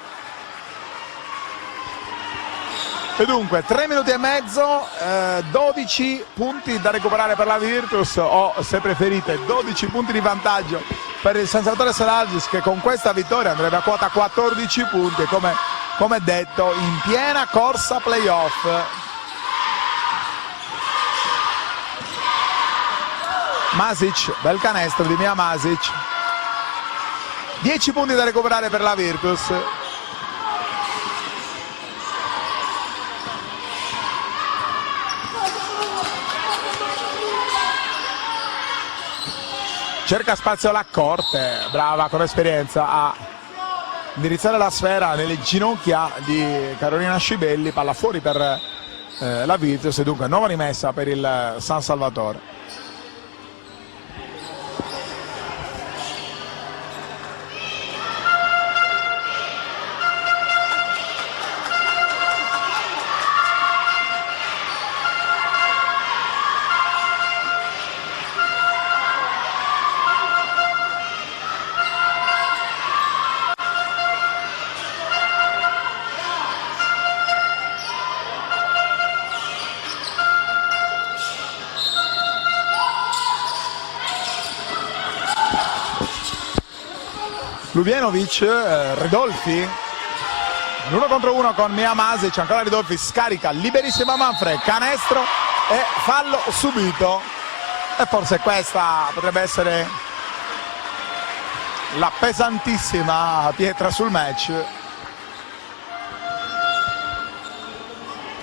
E dunque 3 minuti e mezzo, 12 punti da recuperare per la Virtus, o se preferite 12 punti di vantaggio per il San Salvatore Salargis, che con questa vittoria andrebbe a quota 14 punti, come detto in piena corsa playoff. Masic, bel canestro di Mia Masic, 10 punti da recuperare per la Virtus. Cerca spazio la Corte, brava con esperienza a indirizzare la sfera nelle ginocchia di Carolina Scibelli, palla fuori per la Virtus e dunque nuova rimessa per il San Salvatore. Lubienovic, Ridolfi, l'1 contro 1 con Mia Masic, ancora Ridolfi, scarica, liberissima Manfred, canestro e fallo subito. E forse questa potrebbe essere la pesantissima pietra sul match.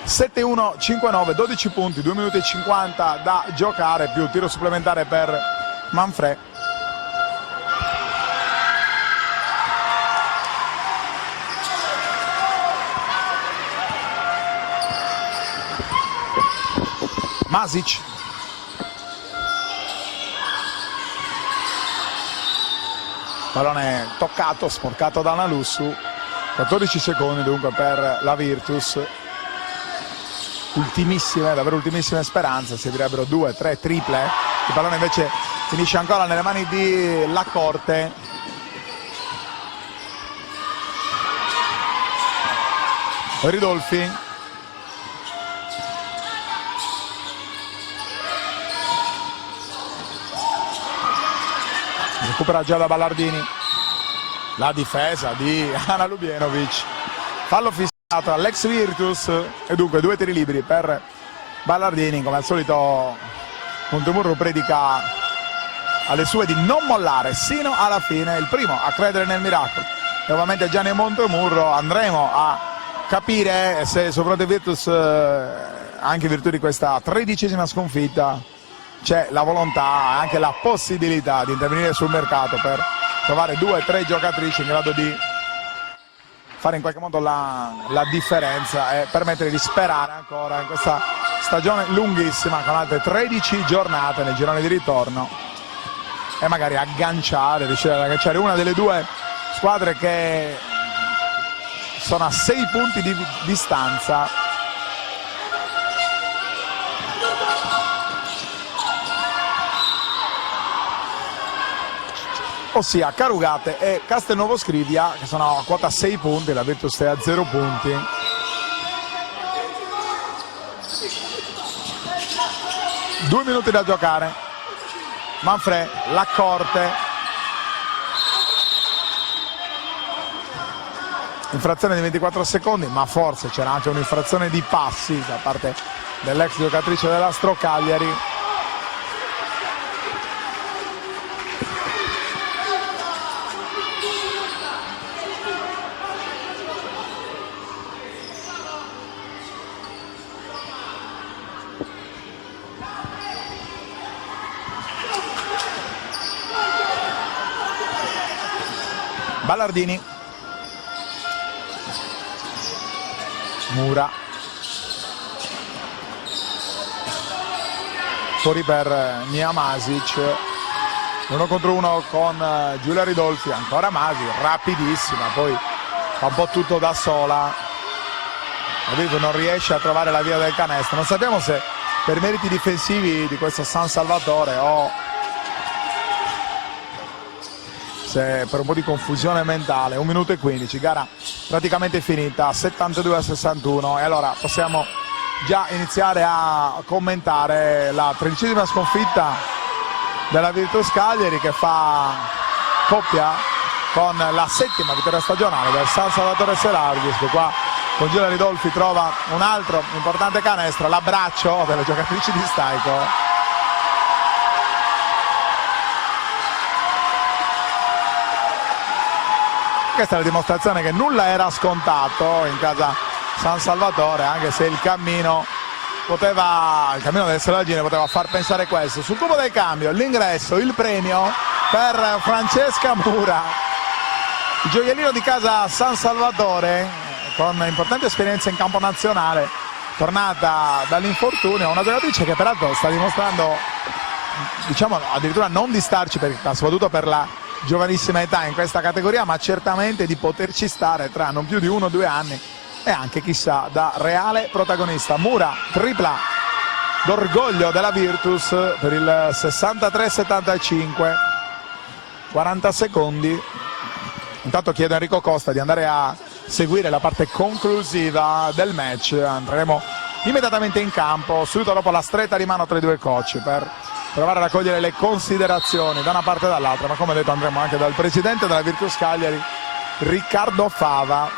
7-1, 5-9, 12 punti, 2 minuti e 50 da giocare, più tiro supplementare per Manfred. Masic, pallone toccato, sporcato da Analussu. 14 secondi dunque per la Virtus. Ultimissime, davvero ultimissime speranze, servirebbero 2-3 triple. Il pallone invece finisce ancora nelle mani di La Corte. Ridolfi, recupera già da Ballardini, la difesa di Ana Lubienovic, fallo fissato all'ex Virtus e dunque 2 tiri liberi per Ballardini. Come al solito Montemurro predica alle sue di non mollare sino alla fine, il primo a credere nel miracolo e ovviamente Gianni Montemurro. Andremo a capire se sul fronte Virtus, anche in virtù di questa 13ª sconfitta, c'è la volontà e anche la possibilità di intervenire sul mercato per trovare 2 o 3 giocatrici in grado di fare in qualche modo la differenza e permettere di sperare ancora in questa stagione lunghissima con altre 13 giornate nel girone di ritorno e magari riuscire ad agganciare una delle 2 squadre che sono a 6 punti di distanza. ossia Carugate e Castelnuovo Scrivia, che sono a quota 6 punti, la Virtus è a 0 punti. Due minuti da giocare. Manfred, la corte. Infrazione di 24 secondi, ma forse c'era anche un'infrazione di passi da parte dell'ex giocatrice dell'Astro Cagliari. Ballardini, Mura, fuori per Nia Masic, 1 contro 1 con Giulia Ridolfi, ancora Masic, rapidissima, poi fa un po' tutto da sola, non riesce a trovare la via del canestro. Non sappiamo se per meriti difensivi di questo San Salvatore o se per un po' di confusione mentale. 1 minuto e 15, gara praticamente finita, 72-61, e allora possiamo già iniziare a commentare la 13ª sconfitta della Virtus Cagliari, che fa coppia con la 7ª vittoria stagionale del San Salvatore Selargis, che qua con Giulia Ridolfi trova un altro importante canestro, l'abbraccio delle giocatrici di Staico. Questa è la dimostrazione che nulla era scontato in casa San Salvatore, anche se il cammino del Selargine poteva far pensare questo. Sul tubo del cambio, l'ingresso, il premio per Francesca Mura, il gioiellino di casa San Salvatore, con importante esperienza in campo nazionale, tornata dall'infortunio, una giocatrice che peraltro sta dimostrando, diciamo, addirittura non di starci, soprattutto per la giovanissima età in questa categoria, ma certamente di poterci stare tra non più di 1 o 2 anni, e anche chissà da reale protagonista. Mura, tripla d'orgoglio della Virtus per il 63-75, 40 secondi. Intanto chiedo a Enrico Costa di andare a seguire la parte conclusiva del match. Andremo immediatamente in campo subito dopo la stretta di mano tra i due coach per provare a raccogliere le considerazioni da una parte e dall'altra, ma come detto andremo anche dal presidente della Virtus Cagliari, Riccardo Fava,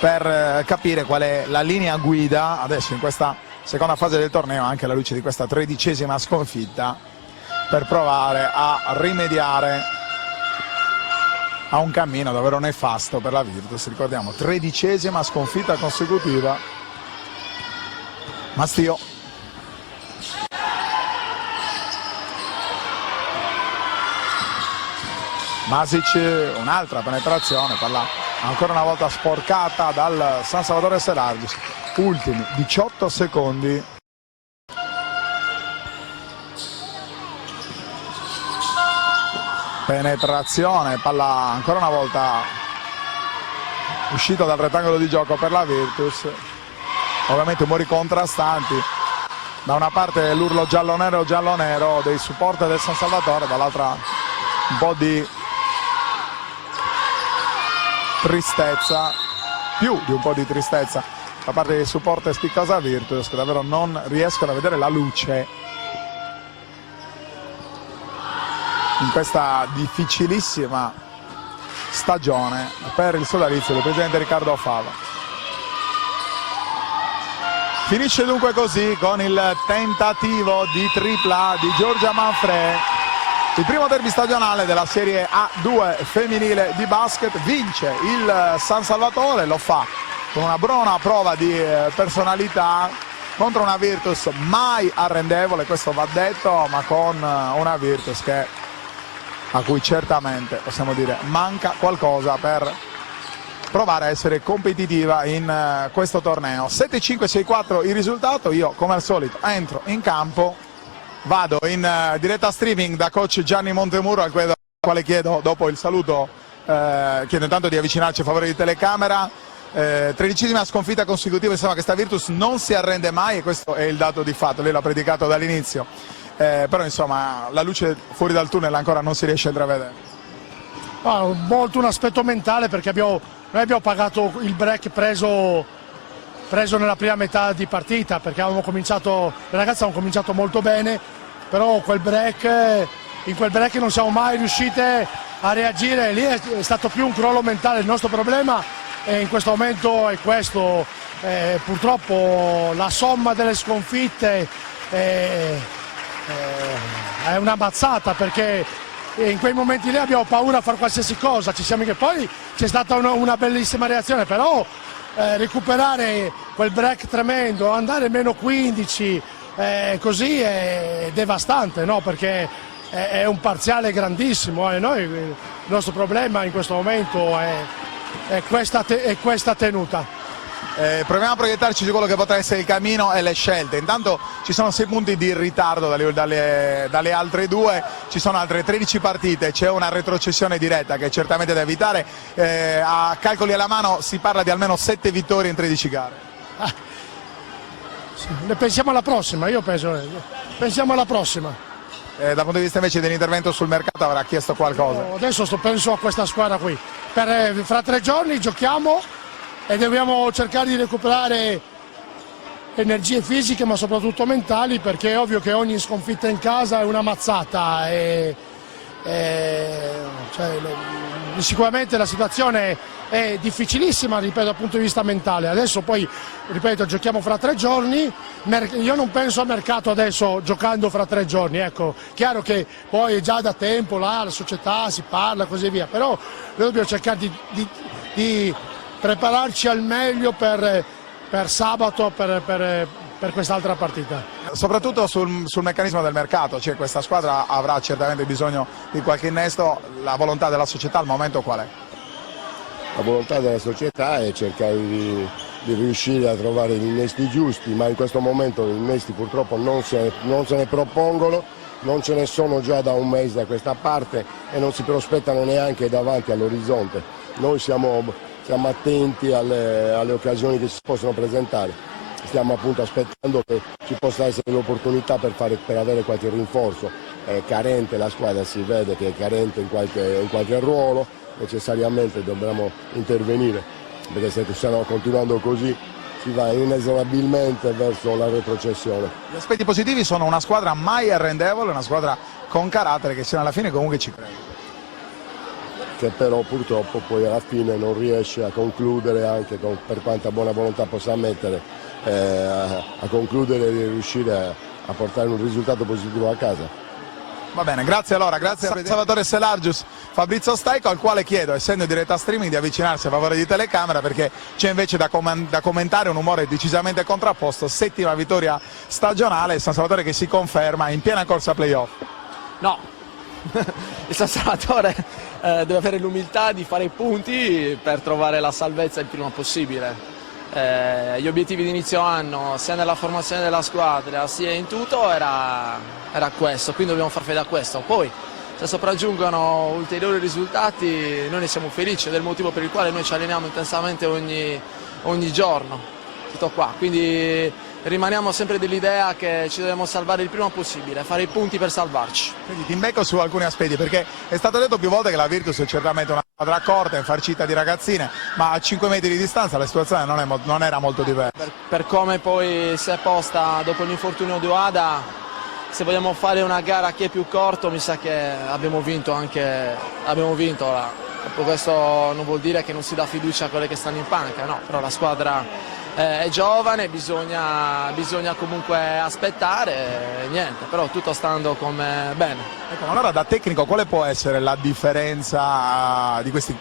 per capire qual è la linea guida adesso in questa seconda fase del torneo, anche alla luce di questa 13ª sconfitta, per provare a rimediare a un cammino davvero nefasto per la Virtus. Ricordiamo, 13ª sconfitta consecutiva. Mastio, Masic, un'altra penetrazione, palla ancora una volta sporcata dal San Salvatore Selargis. Ultimi 18 secondi. Penetrazione, palla ancora una volta uscita dal rettangolo di gioco per la Virtus. Ovviamente umori contrastanti. Da una parte l'urlo giallo-nero dei supporter del San Salvatore, dall'altra un po' di tristezza, più di un po' di tristezza da parte dei supporter di casa Virtus, che davvero non riescono a vedere la luce in questa difficilissima stagione per il sodalizio del presidente Riccardo Fava. Finisce dunque così con il tentativo di tripla di Giorgia Manfred. Il primo derby stagionale della Serie A2 femminile di basket. Vince il San Salvatore, lo fa con una buona prova di personalità contro una Virtus mai arrendevole, questo va detto, ma con una Virtus a cui certamente, possiamo dire, manca qualcosa per provare a essere competitiva in questo torneo. 7-5-6-4 il risultato. Io come al solito entro in campo, vado in diretta streaming da coach Gianni Montemuro, al quale chiedo, dopo il saluto, chiedo intanto di avvicinarci a favore di telecamera. 13ª sconfitta consecutiva, insomma, questa Virtus non si arrende mai, e questo è il dato di fatto, lei l'ha predicato dall'inizio. però insomma la luce fuori dal tunnel ancora non si riesce a intravedere. Molto un aspetto mentale, perché noi abbiamo pagato il break preso nella prima metà di partita, perché le ragazze hanno cominciato molto bene, però in quel break non siamo mai riuscite a reagire. Lì è stato più un crollo mentale. Il nostro problema in questo momento è questo, purtroppo la somma delle sconfitte è una mazzata, perché in quei momenti lì abbiamo paura a fare qualsiasi cosa. Poi c'è stata una bellissima reazione, però recuperare quel break tremendo, andare meno 15 così è devastante, no? Perché è un parziale grandissimo, e noi il nostro problema in questo momento è questa tenuta. Proviamo a proiettarci su quello che potrà essere il cammino e le scelte. Intanto ci sono 6 punti di ritardo dalle altre 2, ci sono altre 13 partite, c'è una retrocessione diretta che è certamente da evitare. A calcoli alla mano si parla di almeno 7 vittorie in 13 gare. Ne pensiamo alla prossima, pensiamo alla prossima. Dal punto di vista invece dell'intervento sul mercato avrà chiesto qualcosa? Adesso penso a questa squadra qui. Fra 3 giorni giochiamo e dobbiamo cercare di recuperare energie fisiche, ma soprattutto mentali, perché è ovvio che ogni sconfitta in casa è una mazzata sicuramente la situazione è difficilissima, ripeto, dal punto di vista mentale. Adesso poi, ripeto, giochiamo fra 3 giorni, io non penso al mercato adesso giocando fra 3 giorni, ecco. Chiaro che poi è già da tempo là, la società si parla e così via, però noi dobbiamo cercare di prepararci al meglio per sabato, per quest'altra partita. Soprattutto sul meccanismo del mercato, cioè questa squadra avrà certamente bisogno di qualche innesto. La volontà della società al momento qual è? La volontà della società è cercare di riuscire a trovare gli innesti giusti, ma in questo momento gli innesti purtroppo non se ne propongono, non ce ne sono già da un mese a questa parte e non si prospettano neanche davanti all'orizzonte. Noi siamo attenti alle occasioni che si possono presentare. Stiamo appunto aspettando che ci possa essere l'opportunità per avere qualche rinforzo. È carente la squadra, si vede che è carente in qualche ruolo, necessariamente dobbiamo intervenire, perché se stiamo continuando così si va inesorabilmente verso la retrocessione. Gli aspetti positivi sono una squadra mai arrendevole, una squadra con carattere che sino alla fine comunque ci crede. Che però purtroppo poi alla fine non riesce a concludere, anche per quanta buona volontà possa mettere, a concludere di riuscire a portare un risultato positivo a casa. Va bene, grazie allora, grazie a Salvatore Selargius, Fabrizio Staico, al quale chiedo, essendo in diretta streaming, di avvicinarsi a favore di telecamera, perché c'è invece da commentare un umore decisamente contrapposto. 7ª vittoria stagionale, San Salvatore che si conferma in piena corsa playoff. No, il San Salvatore deve avere l'umiltà di fare i punti per trovare la salvezza il prima possibile. Gli obiettivi di inizio anno, sia nella formazione della squadra sia in tutto, era questo, quindi dobbiamo far fede a questo. Poi se sopraggiungono ulteriori risultati noi ne siamo felici, ed è il motivo per il quale noi ci alleniamo intensamente ogni giorno, tutto qua. Quindi rimaniamo sempre dell'idea che ci dobbiamo salvare il prima possibile, fare i punti per salvarci. Quindi ti imbecco su alcuni aspetti, perché è stato detto più volte che la Virtus è certamente una squadra corta, infarcita di ragazzine, ma a 5 metri di distanza la situazione non era molto diversa. Per come poi si è posta dopo l'infortunio di Oada, se vogliamo fare una gara a chi è più corto, mi sa che abbiamo vinto ora. Questo non vuol dire che non si dà fiducia a quelle che stanno in panca, no, però la squadra è giovane, bisogna comunque aspettare e niente, però tutto stando come bene. Ecco, ma allora da tecnico quale può essere la differenza di questi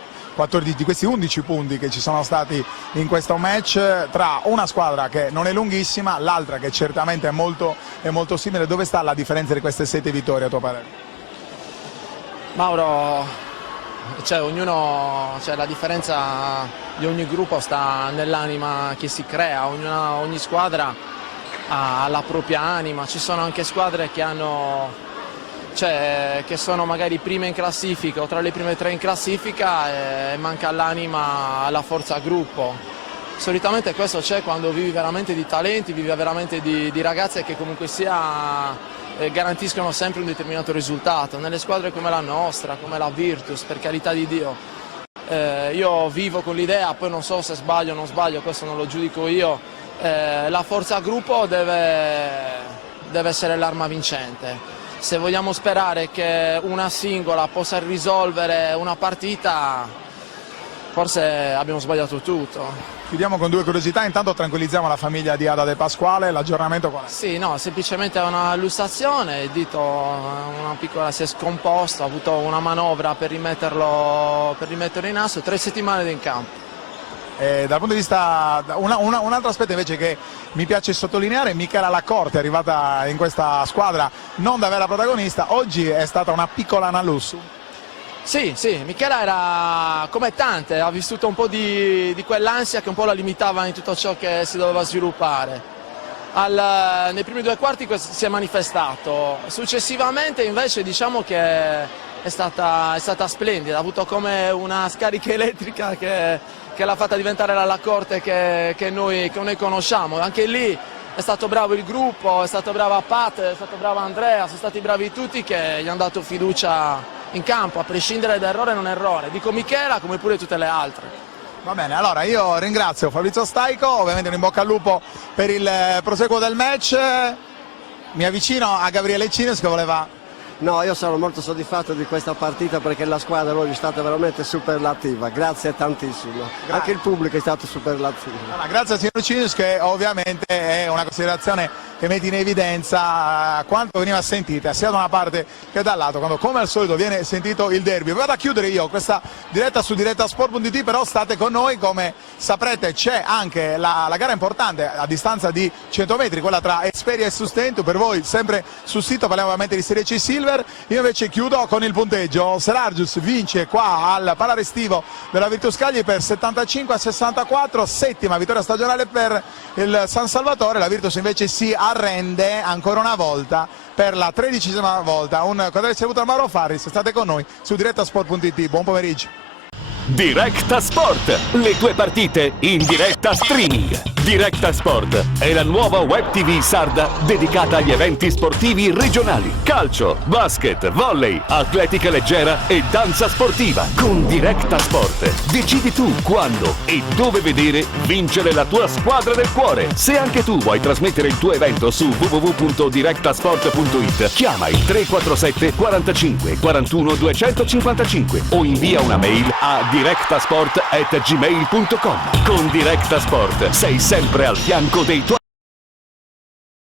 11 punti che ci sono stati in questo match tra una squadra che non è lunghissima, l'altra che certamente è molto simile? Dove sta la differenza di queste 7 vittorie a tuo parere? Mauro, la differenza di ogni gruppo sta nell'anima che si crea, ogni squadra ha la propria anima. Ci sono anche squadre che sono magari prime in classifica o tra le prime 3 in classifica e manca l'anima, la forza gruppo. Solitamente questo c'è quando vivi veramente di talenti, vivi veramente di ragazze che comunque sia garantiscono sempre un determinato risultato. Nelle squadre come la nostra, come la Virtus, per carità di Dio, io vivo con l'idea, poi non so se sbaglio o non sbaglio, questo non lo giudico io, la forza gruppo deve essere l'arma vincente. Se vogliamo sperare che una singola possa risolvere una partita, forse abbiamo sbagliato tutto. Chiudiamo con due curiosità, intanto tranquillizziamo la famiglia di Ada De Pasquale, l'aggiornamento qual è? Sì, no, semplicemente una lussazione, il dito una piccola, si è scomposto, ha avuto una manovra per rimetterlo in asso, 3 settimane in campo. Dal punto di vista, un altro aspetto invece che mi piace sottolineare, Michela Lacorte è arrivata in questa squadra non da vera protagonista, oggi è stata una piccola Nalussu. Sì, Michela era come tante, ha vissuto un po' di quell'ansia che un po' la limitava in tutto ciò che si doveva sviluppare. Nei primi 2 quarti si è manifestato, successivamente invece diciamo che è stata splendida, ha avuto come una scarica elettrica che l'ha fatta diventare la Lacorte che noi conosciamo. Anche lì è stato bravo il gruppo, è stato brava Pat, è stato bravo Andrea, sono stati bravi tutti che gli hanno dato fiducia in campo, a prescindere da errore o non errore. Dico Michela come pure tutte le altre. Va bene, allora io ringrazio Fabrizio Staico, ovviamente un in bocca al lupo per il proseguo del match. Mi avvicino a Gabriele Cines che voleva... No, io sono molto soddisfatto di questa partita perché la squadra oggi è stata veramente superlativa, grazie tantissimo. Anche il pubblico è stato superlativo. Grazie al signor Cines che ovviamente è una considerazione che mette in evidenza quanto veniva sentita sia da una parte che dall'altro, quando come al solito viene sentito il derby. Vado a chiudere io questa diretta su direttasport.it, però state con noi, come saprete c'è anche la gara importante a distanza di 100 metri, quella tra Esperia e Sustentu, per voi sempre sul sito, parliamo ovviamente di Serie C Silver. Io invece chiudo con il punteggio. Selargius vince qua al Palarestivo della Virtus Cagliari per 75-64, settima vittoria stagionale per il San Salvatore. La Virtus invece si arrende ancora una volta per la 13ª volta. Un cordiale saluto a Mauro Farris, state con noi su direttasport.it. Buon pomeriggio. Diretta Sport, le tue partite in diretta streaming. Diretta Sport è la nuova web TV sarda dedicata agli eventi sportivi regionali. Calcio, basket, volley, atletica leggera e danza sportiva. Con Diretta Sport decidi tu quando e dove vedere vincere la tua squadra del cuore. Se anche tu vuoi trasmettere il tuo evento su www.direttasport.it, chiama il 347 45 41 255 o invia una mail a direttasport@gmail.com. Con Diretta Sport sei sempre al fianco dei tuoi